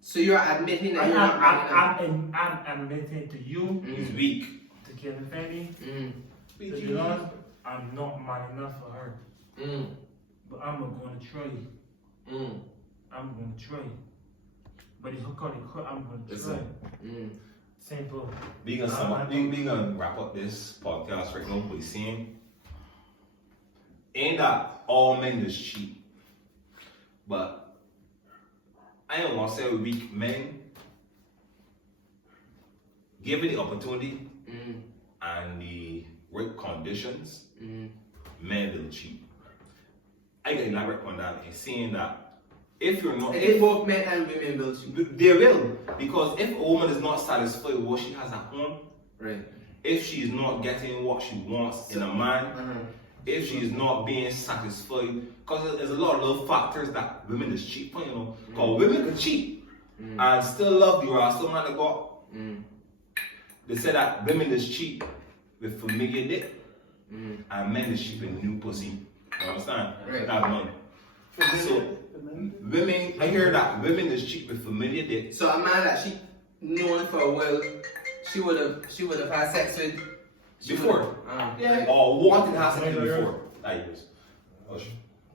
So you're admitting that you're not man enough. I'm admitting to you, He's weak. to Kevin Fanny, to Weak. Delon, I'm not man enough for her. But I'm going to try. I'm going to try. But it's called I'm going to try. Simple. Being gonna wrap up this podcast right now, what he's saying, ain't that all men is cheat, but I don't want to say weak men. Given the opportunity and the right conditions, men will cheat. I can elaborate on that in saying that if you're not, if both men and women will cheat, they will, because if a woman is not satisfied with what she has at home, right? if she is not getting what she wants in a man, if she is not being satisfied, because there's a lot of little factors that women is cheat for, you know. Because women can cheat and still love you or still want to go. They say that women is cheat with familiar dick and men is cheat with new pussy. You understand? Right. That money. So women, I hear that women is cheat with familiar dick. So a man that she known for a while, she would have had sex with Before. Yeah. Or wanted to have sex with before. That years.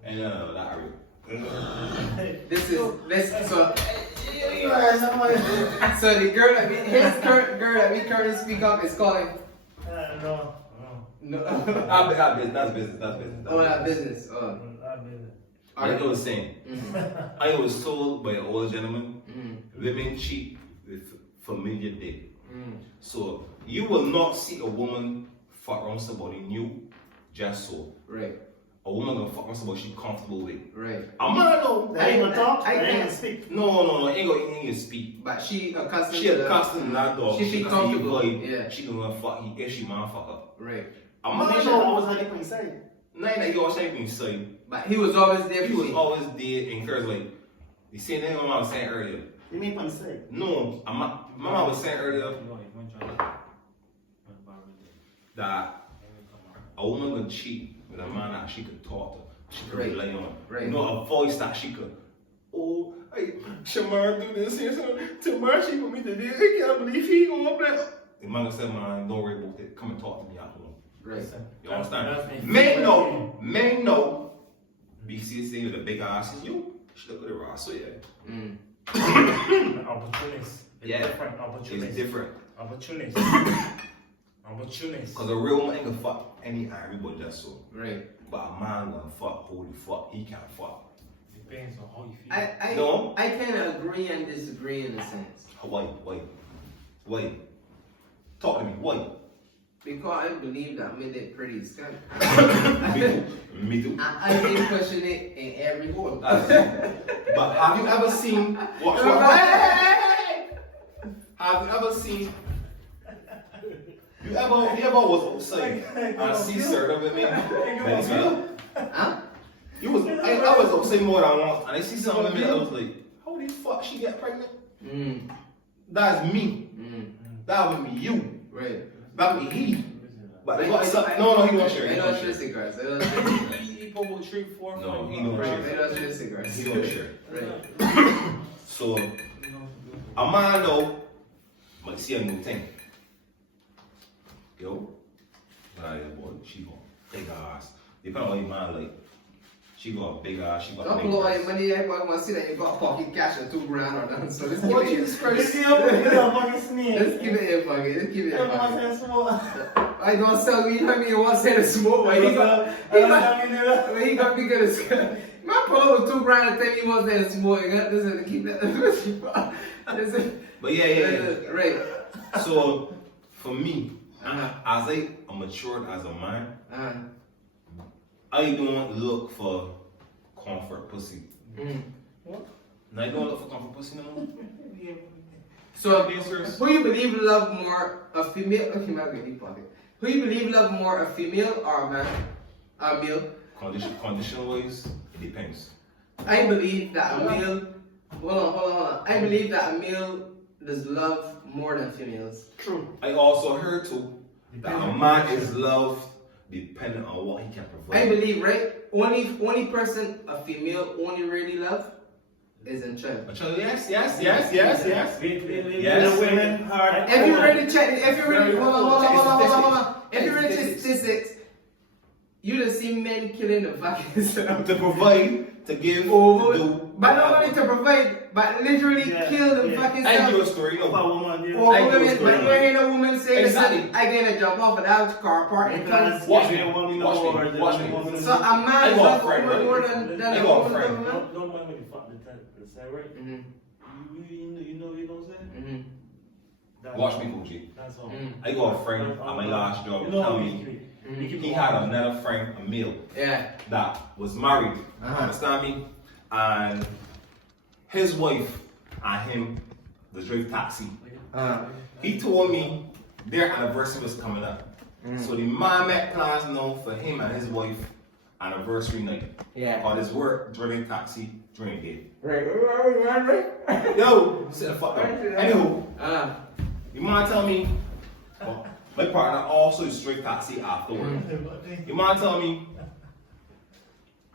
And that area. This so so the girl that we currently speak of is calling. No. That's business. Oh, that business. Oh. Like I was saying, I was told by an older gentleman, women cheat with familiar dick. So you will not see a woman fuck around somebody new just so. Right. A woman gonna fuck around somebody she's comfortable with. Right. A man though. They ain't gonna talk. I They ain't think- gonna speak. No, ain't gonna speak. But she accustomed She to accustomed to that dog. She feel comfortable. Yeah. She gonna fuck you if she man fuck up. Right. A Man, man I though. was like, what you say? Nothing that you always saying say. But he was always there. He for was me. always there encouraged like the same thing my mom was saying earlier. You mean what you say? No, my mom was saying earlier that a woman could cheat with a man that she could talk to, she could Right. rely on. Right. You know, a voice that she could, oh, hey, Shamar do this here, so tomorrow she put me to this, I can't believe he gonna play. The man said, man, don't worry about it, come and talk to me at home. Right. You understand? Men know, BCC with a big ass is you. She look at the ass, so yeah. Opportunist. Yeah. Different opportunist. It's different. Opportunist. Opportunist. Cause a real man can fuck any everybody just so. Right. But a man gonna fuck, holy fuck, he can't fuck. Depends on how you feel. No. I kind of agree and disagree in a sense. Why? Talk to me, why? Because I believe that men are pretty scary. Me too. I've been pushing it in every hole. But have you ever seen, watch, have you ever seen, you ever was outside and see certain women? Huh? I was outside more than once and I see some women I was like, how the fuck she get pregnant? That's me. That would be you. Right. That would be he. But he don't share. I He don't don't share share. cigarettes. I don't share. He put 3, 4, No, he don't I share. don't share cigarettes. He don't share. Right. So, a man though might see a new thing. Yo, boy, she got big ass. Depending on what your man like. She got a big ass, she got Don't big pull all your ass. money. Everybody want to see that you got pocket cash and $2 grand or nothing. So let's give What it Jesus here. Christ? You're a fucking snake. Let's give it here, pocket. Let's give it here, Everyone pocket. says smoke. I don't sell weed. I mean, you want to say the smoke? Why he got me good as my problem with $2 grand a time he wants that smoke. You got this is keep that. But yeah. Right. So, for me, as I matured as a man, I don't look for comfort pussy. What? No, I don't look for comfort pussy no more. So, Being serious. who you believe love more, a female? Okay, my deep pocket. Who you believe love more, a female or a man? A male? Condition wise, it depends. I believe that a male. Hold on. I believe that a male does love more than females. True. I also heard too that a man is loved depending on what he can provide. I believe, right? Only person a female only really love is in child. Yes. Yes. The women are. If you really check, if you really hold on. If you really check statistics, you just see men killing the fucking self. To provide, to give, to do. But not only to provide, but literally kill the fucking I give you a self. story, no. About woman, Or I do women, a story. but you ain't no woman saying Exactly. that I get a jump off of that car park and Because come. Watch me. Watch me. So a man I is got love a friend, woman more right? than I a got a woman. friend. Don't mind when you fuck the side, right? You know what I'm saying? Mm-hmm. Watch me, Coogie. That's all. I got a friend at my last job You know tell how me he had another friend, a male, Yeah. that was married. Understand me? And his wife and him was drive taxi. He told me their anniversary was coming up. So the man met plans now for him and his wife anniversary night. Yeah. On his work, driving taxi, during the day. Right. Yo, sit the fuck up. Anywho, you mind tell me, my partner also is straight taxi after work. You mind tell me,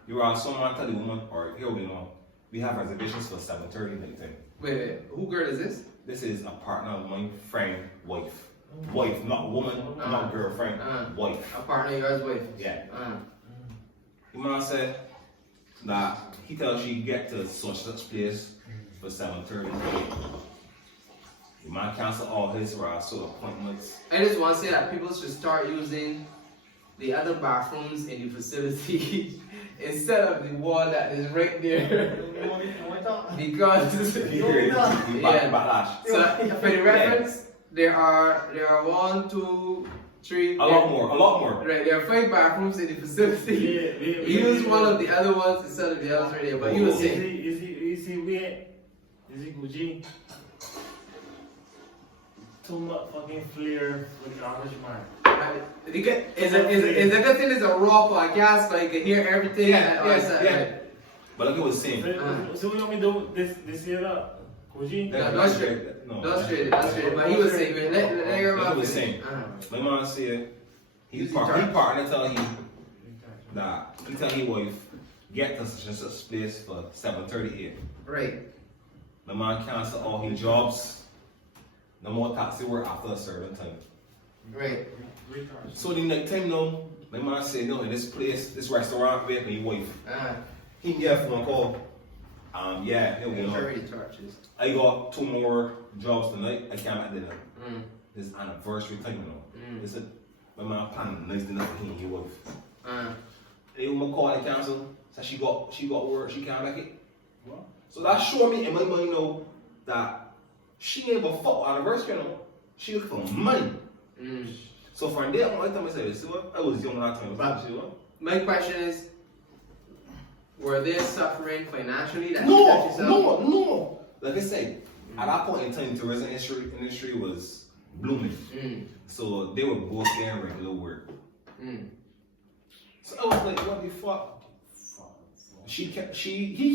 you are someone tell the woman, or here we know, we have reservations for 7:30 night time. Wait, who girl is this? This is a partner of mine, friend, wife. Wife, not woman, not girlfriend, wife. A partner of yours wife? Yeah. Your man said that he tells she get to such place for 7:30. Your man cancel all his sort of appointments. I just want to say that people should start using the other bathrooms in the facility instead of the one that is right there. Because Backlash. So for the reference, there are 1, 2, 3. A lot more. Right, there are 5 bathrooms in the facility. Use one of the other ones instead of the others right there. But you were saying. Is he weird? Is he Gucci? Too much fucking flair with the average man. It's a good thing it's a raw podcast, so you can hear everything. Yeah. Right? But look at what it's saying. So we want me to do this here up? Gucci? No, that's straight. That's straight. But he was saying, man, let your Look at mouth what it's saying. My man said, he partner tell him that he tell his wife, get to such and such place for 7:30 a.m. Right. My man cancel all his jobs. No more taxi work after a certain time. Right. So the next time now, my man said, no, in this place, this restaurant, where his wife. He get a phone call. Yeah, here we go. I got 2 more jobs tonight. I can't make dinner. This anniversary time, you know. Listen, my man planned a nice dinner for him and his wife. They woman call, I cancel. So she got work, she can't make it. What? So that showed me in my mind, you know, that she ain't but fuck anniversary, you know. She looking for money. So from there, I tell myself, see what? I was young that time. My question is, were they suffering financially? No. Like I said, at that point in time, the tourism industry was blooming. So they were both there in regular work. So I was like, what the fuck? He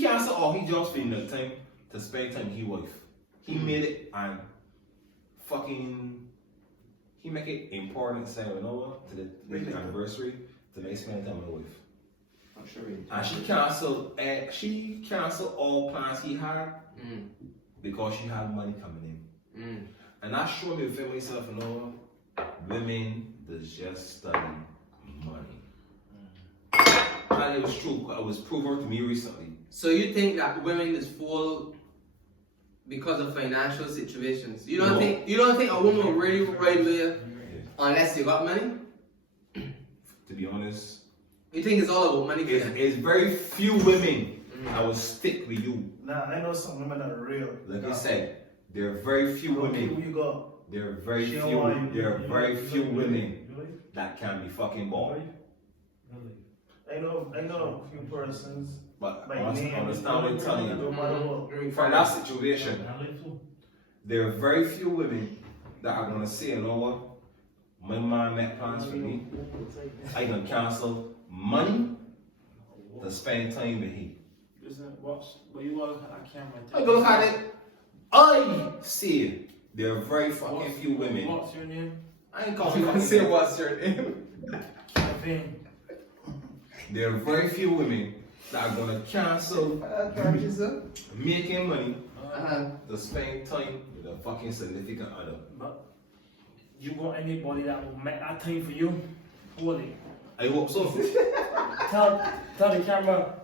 canceled all his jobs for the time to spend time with his wife. He made it and fucking he make it important say you know what to the anniversary to make spend time with the wife. I'm sure and she canceled all plans he had because she had money coming in. And that showed me within myself, you know, women does just study money. And it was true. It was proven to me recently. So you think that women is full because of financial situations? You don't think a woman will really right away unless you got money? To be honest, you think it's all about money? It's very few women that will stick with you. Nah, I know some women that are real. Like I said, there are very few women. There are very few women that can be fucking bought. I know a few persons. But understand what I'm telling you. From that situation, there are very few women that are gonna say, you know what? My man met plans for me. I can cancel money to spend time with him. But you look at camera. I look at it. I see there are very fucking few women. What's your name? I ain't calling you. Say what's your name? Kevin. There are very few women that are gonna cancel making money to spend time with a fucking significant other. But you got anybody that will make that time for you? Hold it. I hope so. Tell the camera.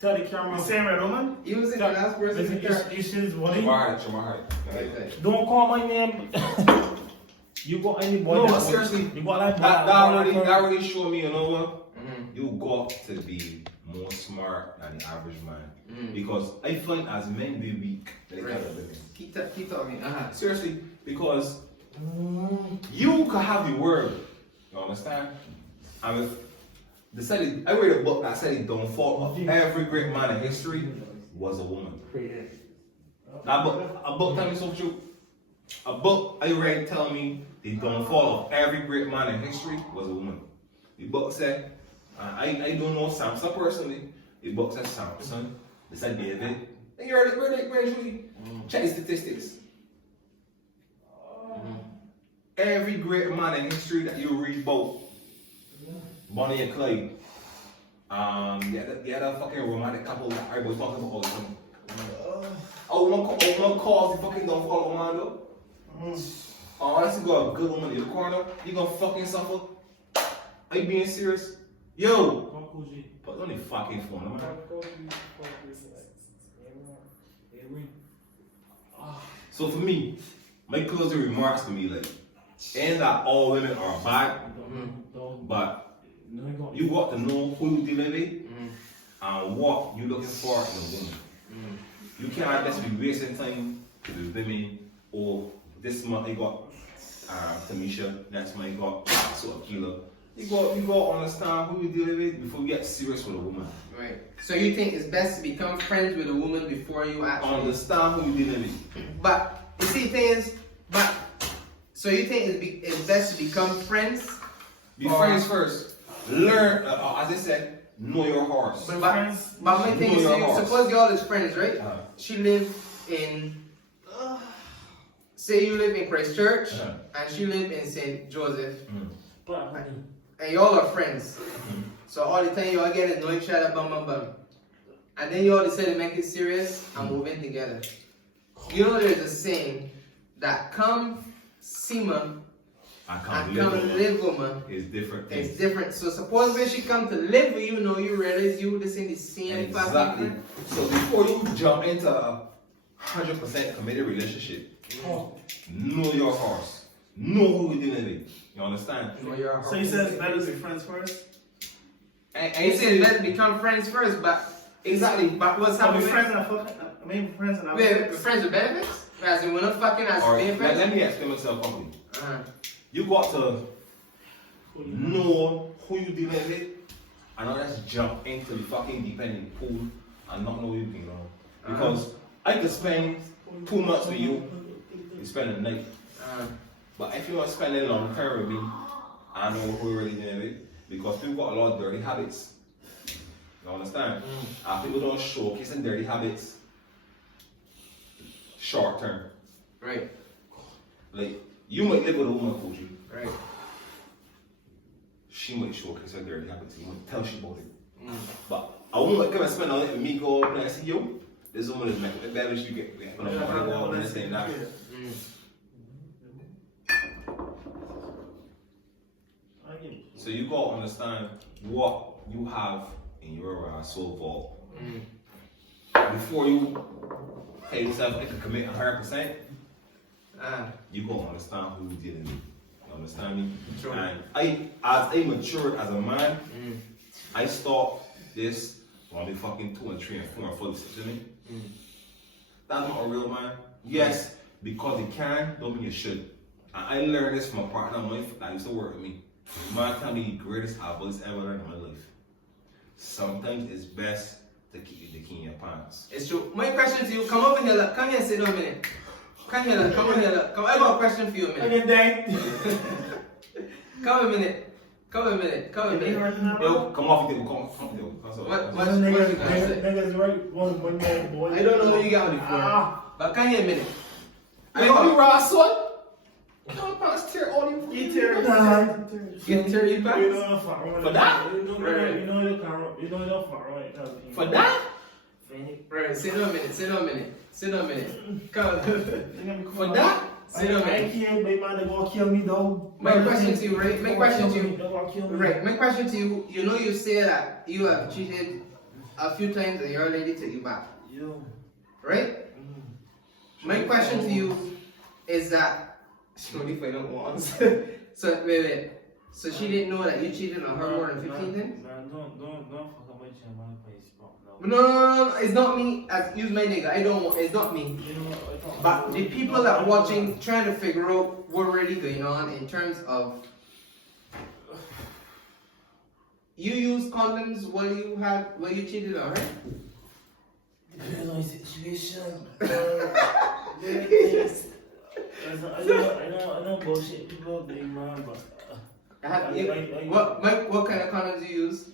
Tell the camera. Same red woman? You was in the last person. You see this one? Shamar. Don't call my name. You got anybody? No, but seriously, you got like that already showed me, you know what? You got to be more smart than the average man. Because I find as men be weak, they kind of women. Keep talking. Seriously, because you could have the word, you understand? And if I read a book that said the downfall of every great man in history was a woman. That book, a book tell me so true. A book I read tell me the downfall of every great man in history was a woman. The book said, I don't know Samson personally. The book said Samson. They said David. And you heard it, where check the statistics. Every great man in history that you read about, Bonnie and Clyde, the other fucking romantic couple that everybody's talking about all the time. One cause the fucking downfall of man though. Unless you got a good woman in the corner, you gonna fucking suffer. Are you being serious? Yo! Put on the fucking phone, man. So for me, my closing remarks to me like, ain't that all women are bad, but you got to know who you dealing with and what you looking for in a woman. You cannot just be wasting time with women. Or this month you got Tamisha, next month you got Akila. You got to understand who you dealing with before you get serious with a woman. Right. So you think it's best to become friends with a woman before you actually understand who you dealing with. But you see, the thing is, so you think it's best to become friends? Be friends first. Learn, as I said, know your horse. But my thing is, suppose y'all is friends, right? She live in, say you live in Christchurch, and she live in St. Joseph, and y'all are friends. So all the time y'all get to know each other, bum. And then y'all decide to make it serious and move in together. You know there's a saying that come see me and come live with me. It's different. It's different. So suppose when she come to live with you, know you realize you this in the same exactly. So before you jump into a 100% committed relationship, know your horse. Know who you're dealing with. You understand? Know your horse. So you said it's better to be friends first? I said let's become friends first, but exactly. But what's happening? Friends and Wait, friends with benefits? As in we're not fucking as being friends? Let me explain myself properly. You got to know who you dealing with and not just jump into the fucking deep end in the pool and not know you can know. Because I could spend 2 months with you, you spend a night. But if you want to spend a long term with me, I know who you're really dealing with. Because people got a lot of dirty habits. You understand? And people don't showcase in dirty habits short term. Right. Like, you might live with a woman, Coogie. Right. She might showcase her dirty habits. You might tell she about it. But a woman come and spend a night with me, go up and say, yo, this woman is making the better she get. When I'm going to go out and say that. So you got to understand what you have in your soul vault. Before you tell yourself I can commit 100%, you got to understand who you're dealing with. You understand me? Sure. And as I matured as a man, I stopped this when I be fucking 2 and 3 and 4 and 5, 6, you know? That's not a real man. Yes, because you can, don't mean you should. And I learned this from a partner of mine that used to work with me. Man tell me the greatest advice I ever learned in my life. Sometimes it's best to keep the key in your pants. It's true. My question to you, come over here, look. Come here and sit down a minute. Come here, look. Come over here, look. I got a question for you a minute. Come a minute. Yo, come off the table, come off. What you gonna say? Niggas right, one man, boy. I don't know who you got me for. But come here a minute. I got me raw, son. Come on, tear all you. You tear Get tear you back? For that? You know you can't right. For that? Right, sit down a minute. Come. For that? Sit down a minute. I can't, my man, they're gonna kill me though. My question to you, right? My question to you, you know you say that you have cheated a few times and your lady took you back. Right? My question to you is that she only fight out once. So wait. So she didn't know that you cheated on her more than 15 times? Man, don't fuck up quite sure my place from now. No, it's not me. Use my nigga. I don't want. It's not me. You know, I thought- But the people that watching trying to figure out what really going on in terms of you use condoms when you cheated on her. Depends on the situation. I know bullshit people they man, but What kind of condoms you use?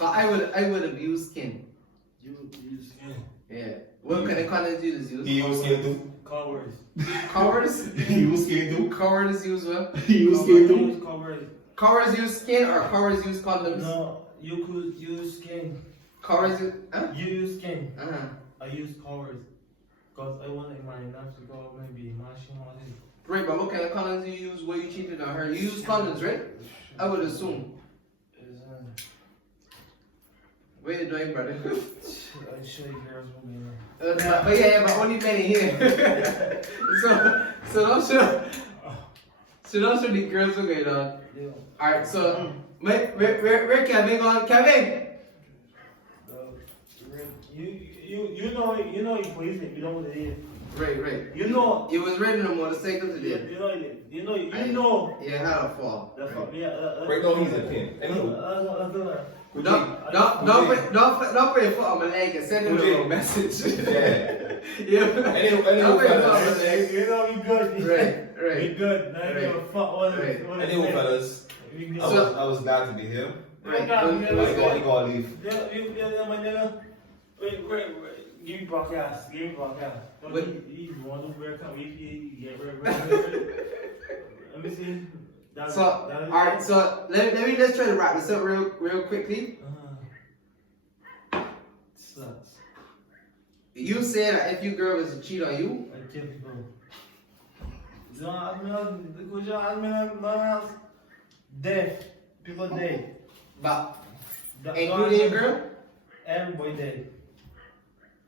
I would have used skin. you skin. Yeah. What kind of condoms you use? He use skin too. Covers. Covers? He use skin too. Covers use what? He use skin too. Covers. Covers use skin or covers use condoms? No, you could use skin. Covers use. Huh? You use skin. Uh-huh. I use covers. Because I want my enough to go maybe mashing on it. Right, but what kind of condoms do you use when you cheated on her? You use condoms, right? I would assume. What are you doing, brother? I show you girls moving. But yeah, but only men in here. so don't show. So don't show the girls what's going on. Yeah. Alright, so where Kevin gone? Kevin! You know you police it, you know what it is. Right. You know. It was riding a motorcycle today. You know. Yeah, how to fall. The fuck, Right. yeah. Right now he's a pin. Anywho. Don't put your foot on my leg and send him a little message. Yeah. Yeah. Anywho, Don't put your foot on my fellas. leg. You know we good. Right. We good. Now you give a fuck what it Right. Anywho, fellas. We good. I was glad to be here. Right. I gotta leave. Wait. Give me podcast. Don't What? you want to wear come if you get rid. Let me see. So, alright, so let me just try to wrap this up real quickly. Sucks. You said that if your girl was to cheat on you, I can't go. Death. People dead. but including your girl, Everybody dead.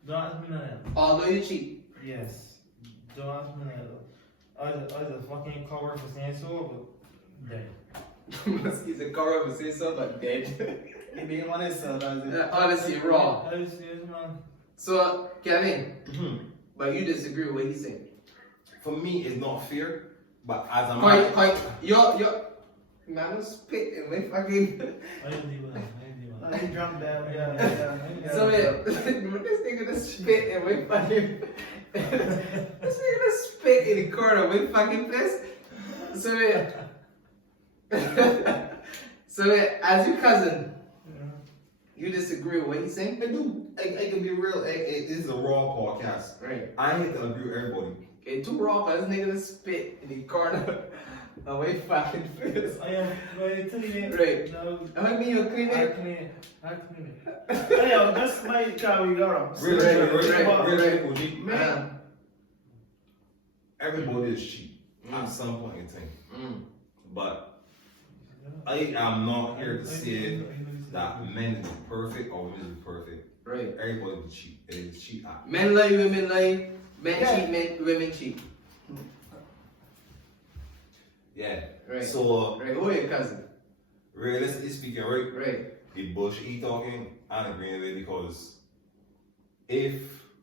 Don't ask me that. although you cheat. Yes. Don't ask me that. I was a fucking cover for saying so, but dead. He's a car of say so, but dead. You being honest, sir. Honestly, raw. I was serious, man. So, Kevin, but you disagree with what he's saying. For me, it's not fair, but as a Quite, man, you're, man, was spit in my fucking. I didn't do that. I drunk down, yeah. So, this nigga just spit in my fucking. This nigga just spit in the corner of my fucking place. So, as your cousin, you disagree with what he's saying? I do. I can be real. This is a raw podcast. Right. I hate to agree with everybody. Okay, too raw, but this nigga just spit in the corner of my fucking face. I am going to clean it. Right. No. I mean, you clean I it. clean it. Yeah, that's my car we got. Real Right. OG. Man. Everybody is cheap at some point in time. But I am not here to say that men is perfect or women is perfect. Right. Everybody is cheap. It is cheap at. Men lie, women lie. Men cheat, women cheat. Yeah. Right. So Right. Who your cousin? realistically speaking, right? Right. The bullshit he talking, I'm agreeing with it because if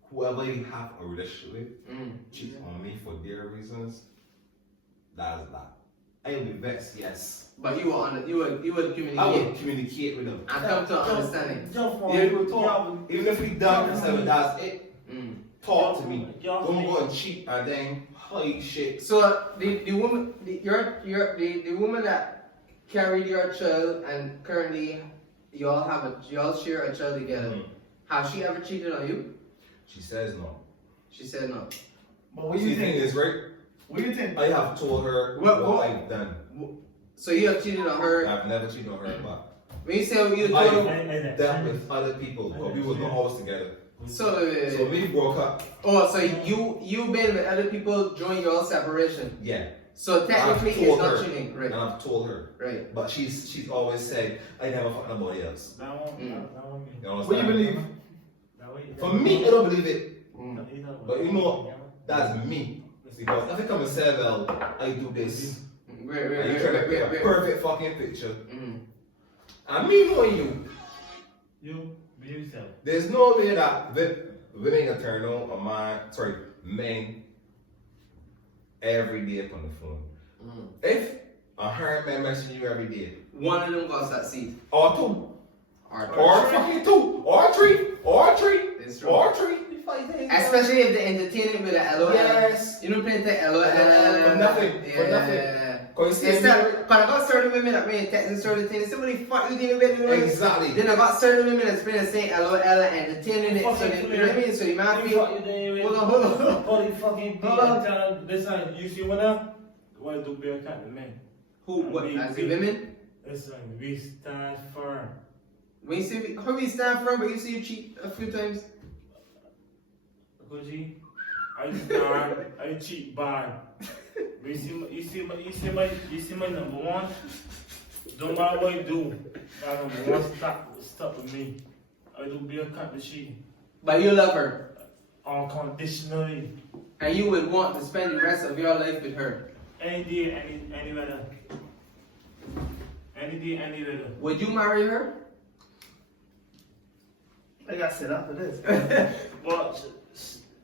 whoever you have a relationship with cheats on me for their reasons, that is that. I will be vexed, yes. But you would communicate. I will communicate with them. And come to an understanding. Yeah, we talk. Even if we done and said that's it, talk to me. Yeah. Don't go and cheat and then holy shit. So the woman, the woman that carried your child and currently y'all share a child together. Has she ever cheated on you? She says no. She said no. But what do See, you the thing think? is, right? What do you think? I have told her What- what I've done. So you have cheated on her. I've never cheated on her, but When you say you told her, I've dealt with other people, but we were not always together. so So we broke up. so you been with other people during your separation. Yeah. So technically I've it's told not her, cheating, and right? I've told her. Right. But she's always said, I never fucked nobody else. That one me. You What do you understand? believe? For me, I don't believe it. But you know, that's me. Because if I come and say, well, I do this, and you try to pick a perfect fucking picture, and me knowing you, You be yourself. There's no way that women can turn on a man, men every day upon the phone. If a her man messaging you every day, one of them gonna succeed. or two, Or fucking two, or three, It's true. or three. Especially if they entertain it with a LOL. Yes. You know, playing the LOL. For nothing. For nothing. Cause you see, Cause I got certain women that made text and certain things. Somebody fuck you think about it. exactly. Then I got certain women that's been saying LOL and entertaining it. So they, you know what I mean? So you might feel. Hold on. Holy fucking Hold on. tell them, listen, you see what now? Why do bear cat the men? Who? What? As the women? Listen, we stand firm. When you see how we stand firm, but you see you cheat a few times. Coogie, I cheat bad. You see my number one. Don't matter what I do, my number one stop with me. I do be a cut the cheat But you love her, unconditionally. and you would want to spend the rest of your life with her. Any day, any weather. Any day, any weather. Would you marry her? I got set up for this. But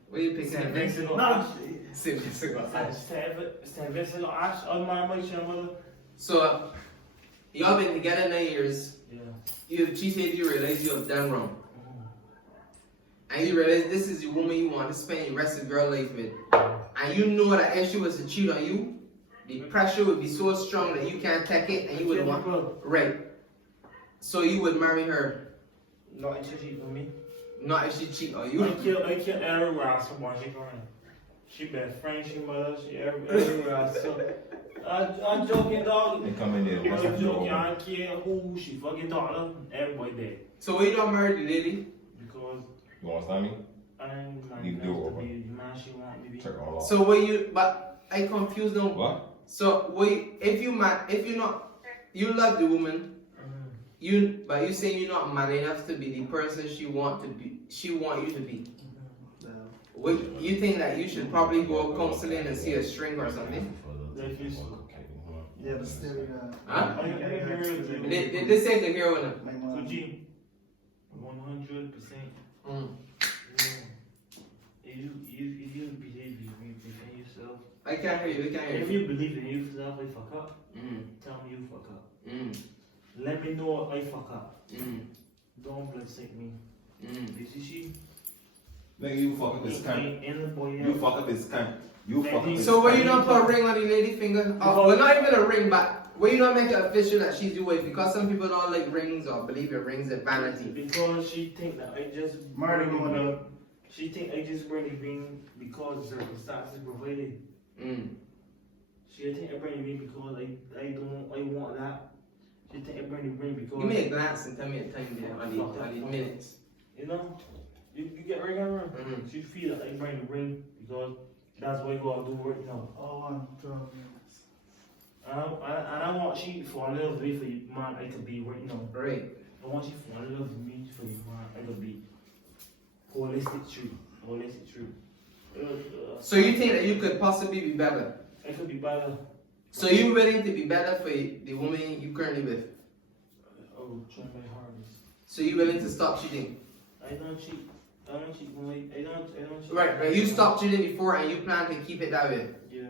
What are you picking? Saint Vincent or No, Ash. Saint Vincent or Ash on my mother. So, y'all been together 9 years. Yeah. You've cheated, you realize you have done wrong. And you realize this is the woman you want to spend the rest of your life with. And you know that if she was to cheat on you, the pressure would be so strong that you can't take it and you would want. Right. So you would marry her. Not if she cheat on me. Not if she cheat on I you. kill everywhere I saw she going. She been French, she mother, she everywhere I saw. I'm joking, dog. They come in there. I'm joking, I don't care who she fucking daughter, everybody there. So why you don't marry the lady? Because You want to start me? I'm not You enough do to over. be the man she want me to be. Check all off. So why you, but I confused them. What? So why, if you not, you love the woman, but you saying you're not mad enough to be the person she want you to be. Wait, you think that you should probably go counseling and see a string or something? yeah, but still, Huh? I hear it. They say the hero one. my mom. Coogie, 100%. If you believe in yourself, I can't hear you, I can't hear if you. you believe in yourself, I fuck up. Tell me you fuck up. Let me know I fuck up. Don't blood sick me. You see she? Nigga, you fuck up this cunt. In the boy. You fuck up this cunt. You fuck up this So why you cunt. not put a ring on the lady finger? Well, not even a ring, but why you not make it official that she's your wife? Because some people don't like rings or believe your rings are vanity. Because she think that I just Married bring woman. the ring. She think I just bring the ring because circumstances provided. She think I bring the ring because I want that. She think I bring the ring because Give me a glance and tell me a time there on the minutes. you know, you get ring on her. She feel that I bring the ring because that's what you gotta do right now. Oh, 12 minutes. And I want she fall in love with me for you, man. I could be right now. Right. I want you to fall in love with me for you, man. I could be holistic truth. So you think that you could possibly be better? I could be better. So you willing to be better for the woman you currently with? I will try my hardest. So you willing to stop cheating? I don't cheat. I don't cheat. I don't cheat. Right. You stopped cheating before and you plan to keep it that way. Yeah.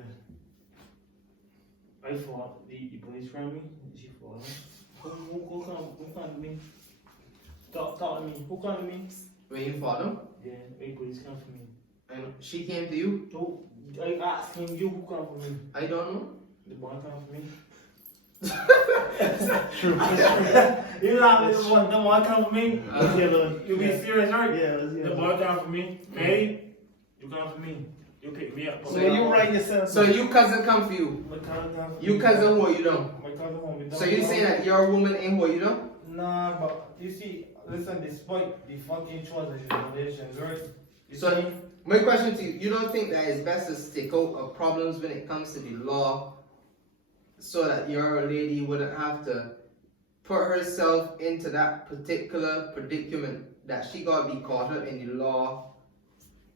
I fought the police friend me. She fought me. Who come to me? Talk to me. Who come to me? When you fought them? Yeah, the police come for me. And she came to you? So I asked him, you who come for me? I don't know. The boy come for me. True. You laugh at the boy come for me? You be serious, right? Yeah, The boy come for me. Hey, you come for me. You pick me up. So you write yourself. So you cousin come for you? My cousin come for You me. cousin who you don't? My cousin won't be done. So you saying that your woman ain't who you don't? Nah, but you see, listen, despite the fucking choices and relations, right? You So see? my question to you, you don't think that it's best to stick out of problems when it comes to the law so that your lady wouldn't have to put herself into that particular predicament that she got to be caught up in the law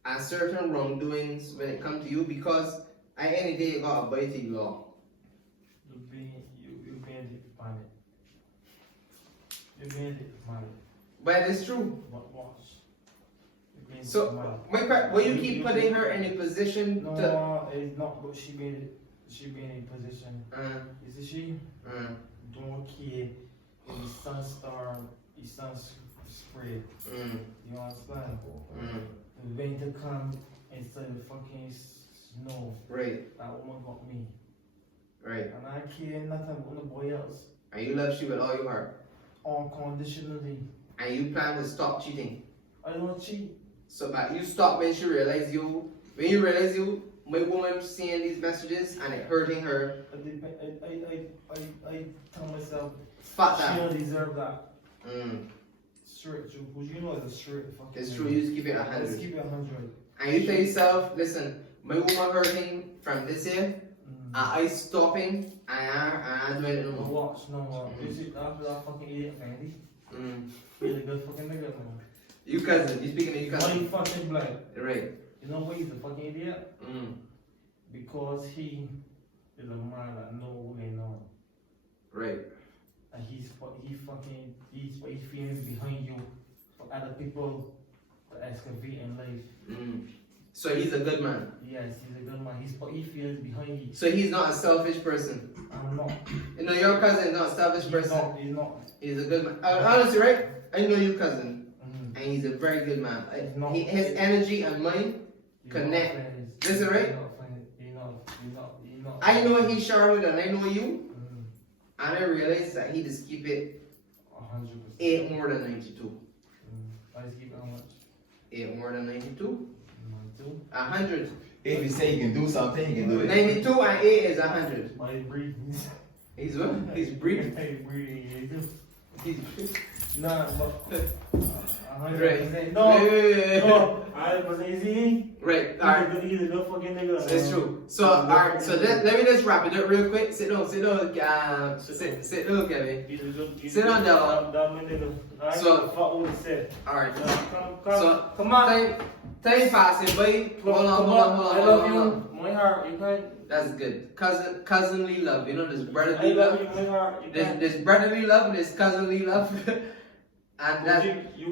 and certain wrongdoings when it comes to you, because at the end of the day you got to abide the law. You being it, man. You being it, man. But it's true. But watch. So, will you keep putting her in a position to... No, it's not, but she made it. She be in a position. You see she? Don't care if the sun storm, the sun spread. You understand? The winter come instead of fucking snow. Right. That woman got me. Right. And I care nothing about nobody else. And you love she with all your heart. Unconditionally. And you plan to stop cheating. I don't cheat. So but you stop when she realize you, my woman seeing these messages and it hurting her. I tell myself, Fuck she that. don't deserve that. Straight true, because you know it's a straight fucking. It's true, you just keep it 100. Let's keep it 100. And you tell yourself, listen, my woman hurting from this year, I stopping, I'm doing it no more. Watch, no more. You see, after that fucking idiot, Fandy. He's a good fucking nigga, man. You cousin, you speaking to you cousin. Money fucking black. Right. You know why he's a fucking idiot? Because he is a man that know what going on. Right. And he's feelings behind you for other people to excavate in life. So he's a good man. Yes, he's a good man. He feels behind you. So he's not a selfish person. I'm not. You know your cousin is not a selfish person. He's not. He's a good man. Honestly, right? I know your cousin, and he's a very good man. His energy and mind connect. Listen, right? I know he's Charlotte and I know you, and I realize that he just keep it 100%. 8 more than 92. I just keep it how much? 8 more than 92. 92. 100. If you say you can do something, you can do it. 92 and 8 is 100. Why he's breathing? He's what? He's breathing. He's breathing. He's breathing. Nah, but 100%. Right. No, Wait. no. I was easy. Right. Alright. He's a good fucking nigga. It's true. So, alright. So let me just wrap it up real quick. Sit down. Sit down, Kevin. He's a good. Sit down, Delon. That nigga. So- fuck what he said. Alright. Come, come on. Time passing, buddy. Hold on. I love you. My heart, you can't. That's good. Cousinly love. You know, this I brotherly love love. you, my heart. You can't. This brotherly love and this cousinly love. And that's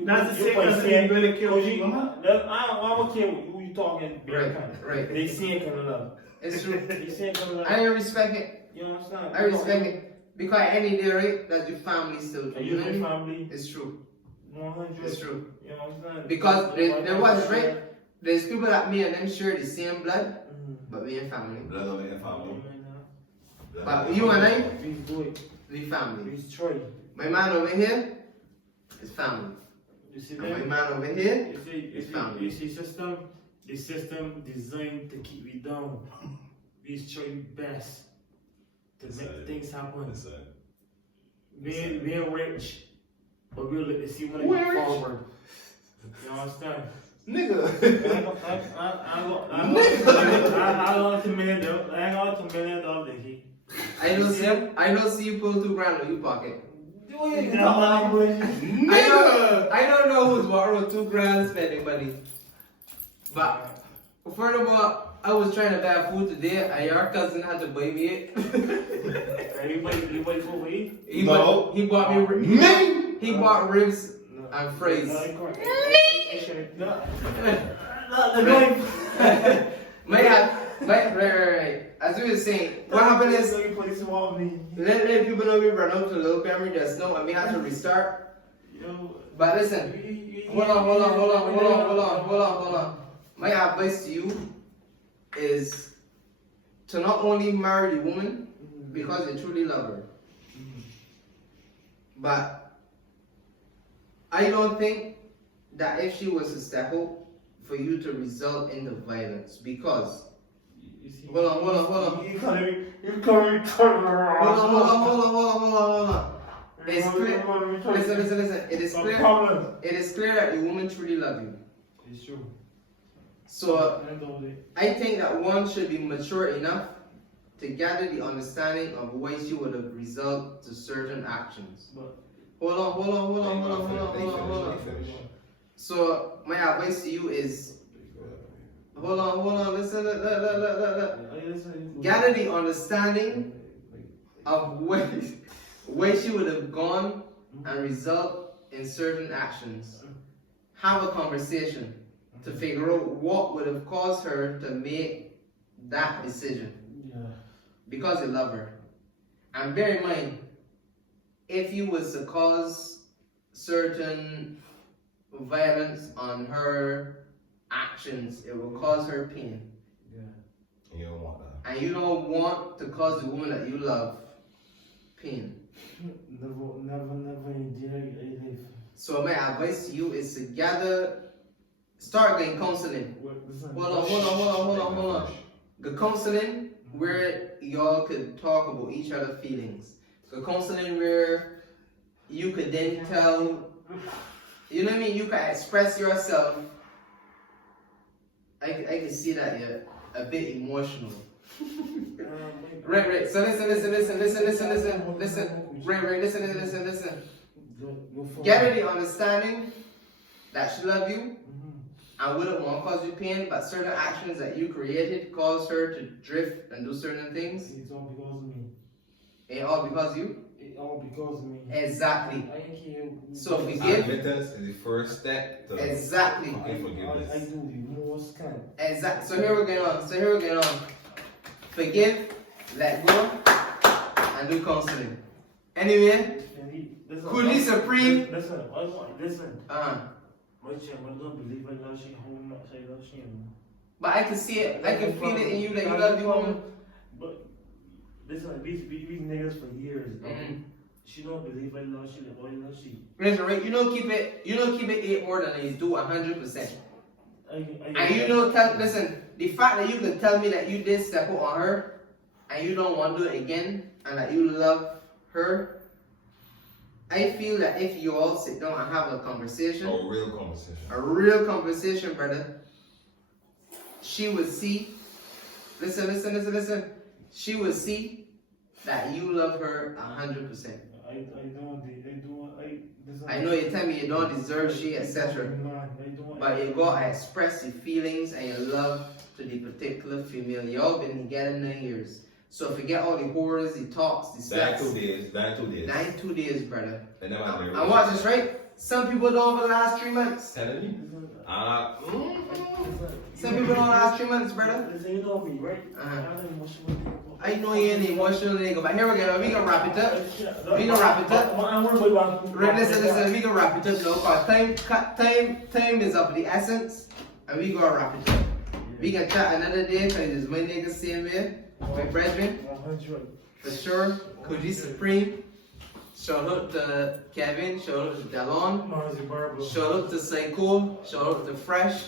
That's the same as you really kill you. I don't care who you talking. Right. They see it kind of love. it's true. They see it kind of love. I respect it. You understand? I respect it. Because any day, right, that's your family still. And you and family. It's true. 100. It's true. You understand? Because there was, right? There's people that me and them share the same blood, but we ain't family. Blood on the family. But you and I, Please do it. we family. Please try. My man over here is family. You see And my that? man over here You see the system designed to keep you down. Please try your best to make things happen. Being rich, but we'll let see when I get forward. You understand? Nigga. I got $2 million. I got $2 million. I don't see you pull $2,000 in your pocket. Nigga. I don't know who's borrowed $2,000 spending money. But furthermore, I was trying to buy food today and your cousin had to buy me it. Anybody go away? He bought me he bought ribs and fries. Right. As we were saying, what happened is let people know we run out to little camera just now and we have to restart. But listen, hold on. My advice to you is to not only marry the woman because you truly love her, but I don't think that if she was to step out for you to result in the violence, because hold on. It's clear. Listen. It is clear. It is clear that the woman truly loves you. It's true. So I think that one should be mature enough to gather the understanding of why she would have result to certain actions. Hold on. So my advice to you is hold on, listen. Gather the understanding of where she would have gone and result in certain actions. Have a conversation to figure out what would have caused her to make that decision. Yeah. Because you love her. And bear in mind, if you was to cause certain violence on her actions, it will cause her pain. Yeah. You don't want that. And you don't want to cause the woman that you love pain. Never in life. So my advice to you is to start getting counseling. Hold on. The counseling where y'all could talk about each other's feelings. The counseling where you could then tell, you know what I mean? You can express yourself. I can see that you're a bit emotional. Right. So listen. Right, listen. Get her the understanding that she loves you and wouldn't want to cause you pain, but certain actions that you created caused her to drift and do certain things. It's all because of me. Ain't all because of you? It's all because of me. Exactly. I can't. So forgive. Admittance is the first step to Exactly. fucking forgiveness. I do the most kind. Exactly. So here we're going on. Forgive, let go, and do counseling. Anyway, Coogie Supreme. Listen. Uh-huh. My child don't believe I love she how much I love she. But I can see it. I can feel it in you that you love the woman. But listen, we niggas for years. She don't believe I love she. Why love she? Listen, right? You don't keep it 8 more than he's do 100%. And you know, listen, the fact that you can tell me that you did step out on her and you don't want to do it again and that you love her, I feel that if you all sit down and have a conversation, a real conversation, brother, she would see, listen, she would see that you love her 100%. I know you tell me you don't deserve she, etc. But you gotta express your feelings and your love to the particular female. Y'all been together 9 years. So forget all the horrors, the talks, the sex. 2 days. 2 days, brother. And watch this, right? Some people don't over the last 3 months. Telling me? Some people don't last 3 months, brother. You know me, right? I know you ain't emotional nigga, but here we go. We gonna wrap it up. Right, listen. We gonna wrap it up, cause time is of the essence, and we gonna wrap it up. We can chat another day, cause it's my nigga same way. My brethren, for sure. Coogie Supreme. Shout out to Kevin. Shout out to Delon. Shout out to Psycho. Shout out to Fresh.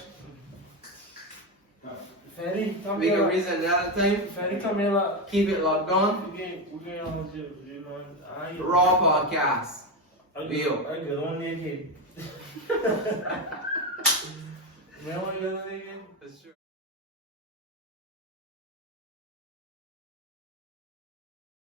We can reason another time. Keep it locked on. Raw podcast. Bio. I got on there again. For sure.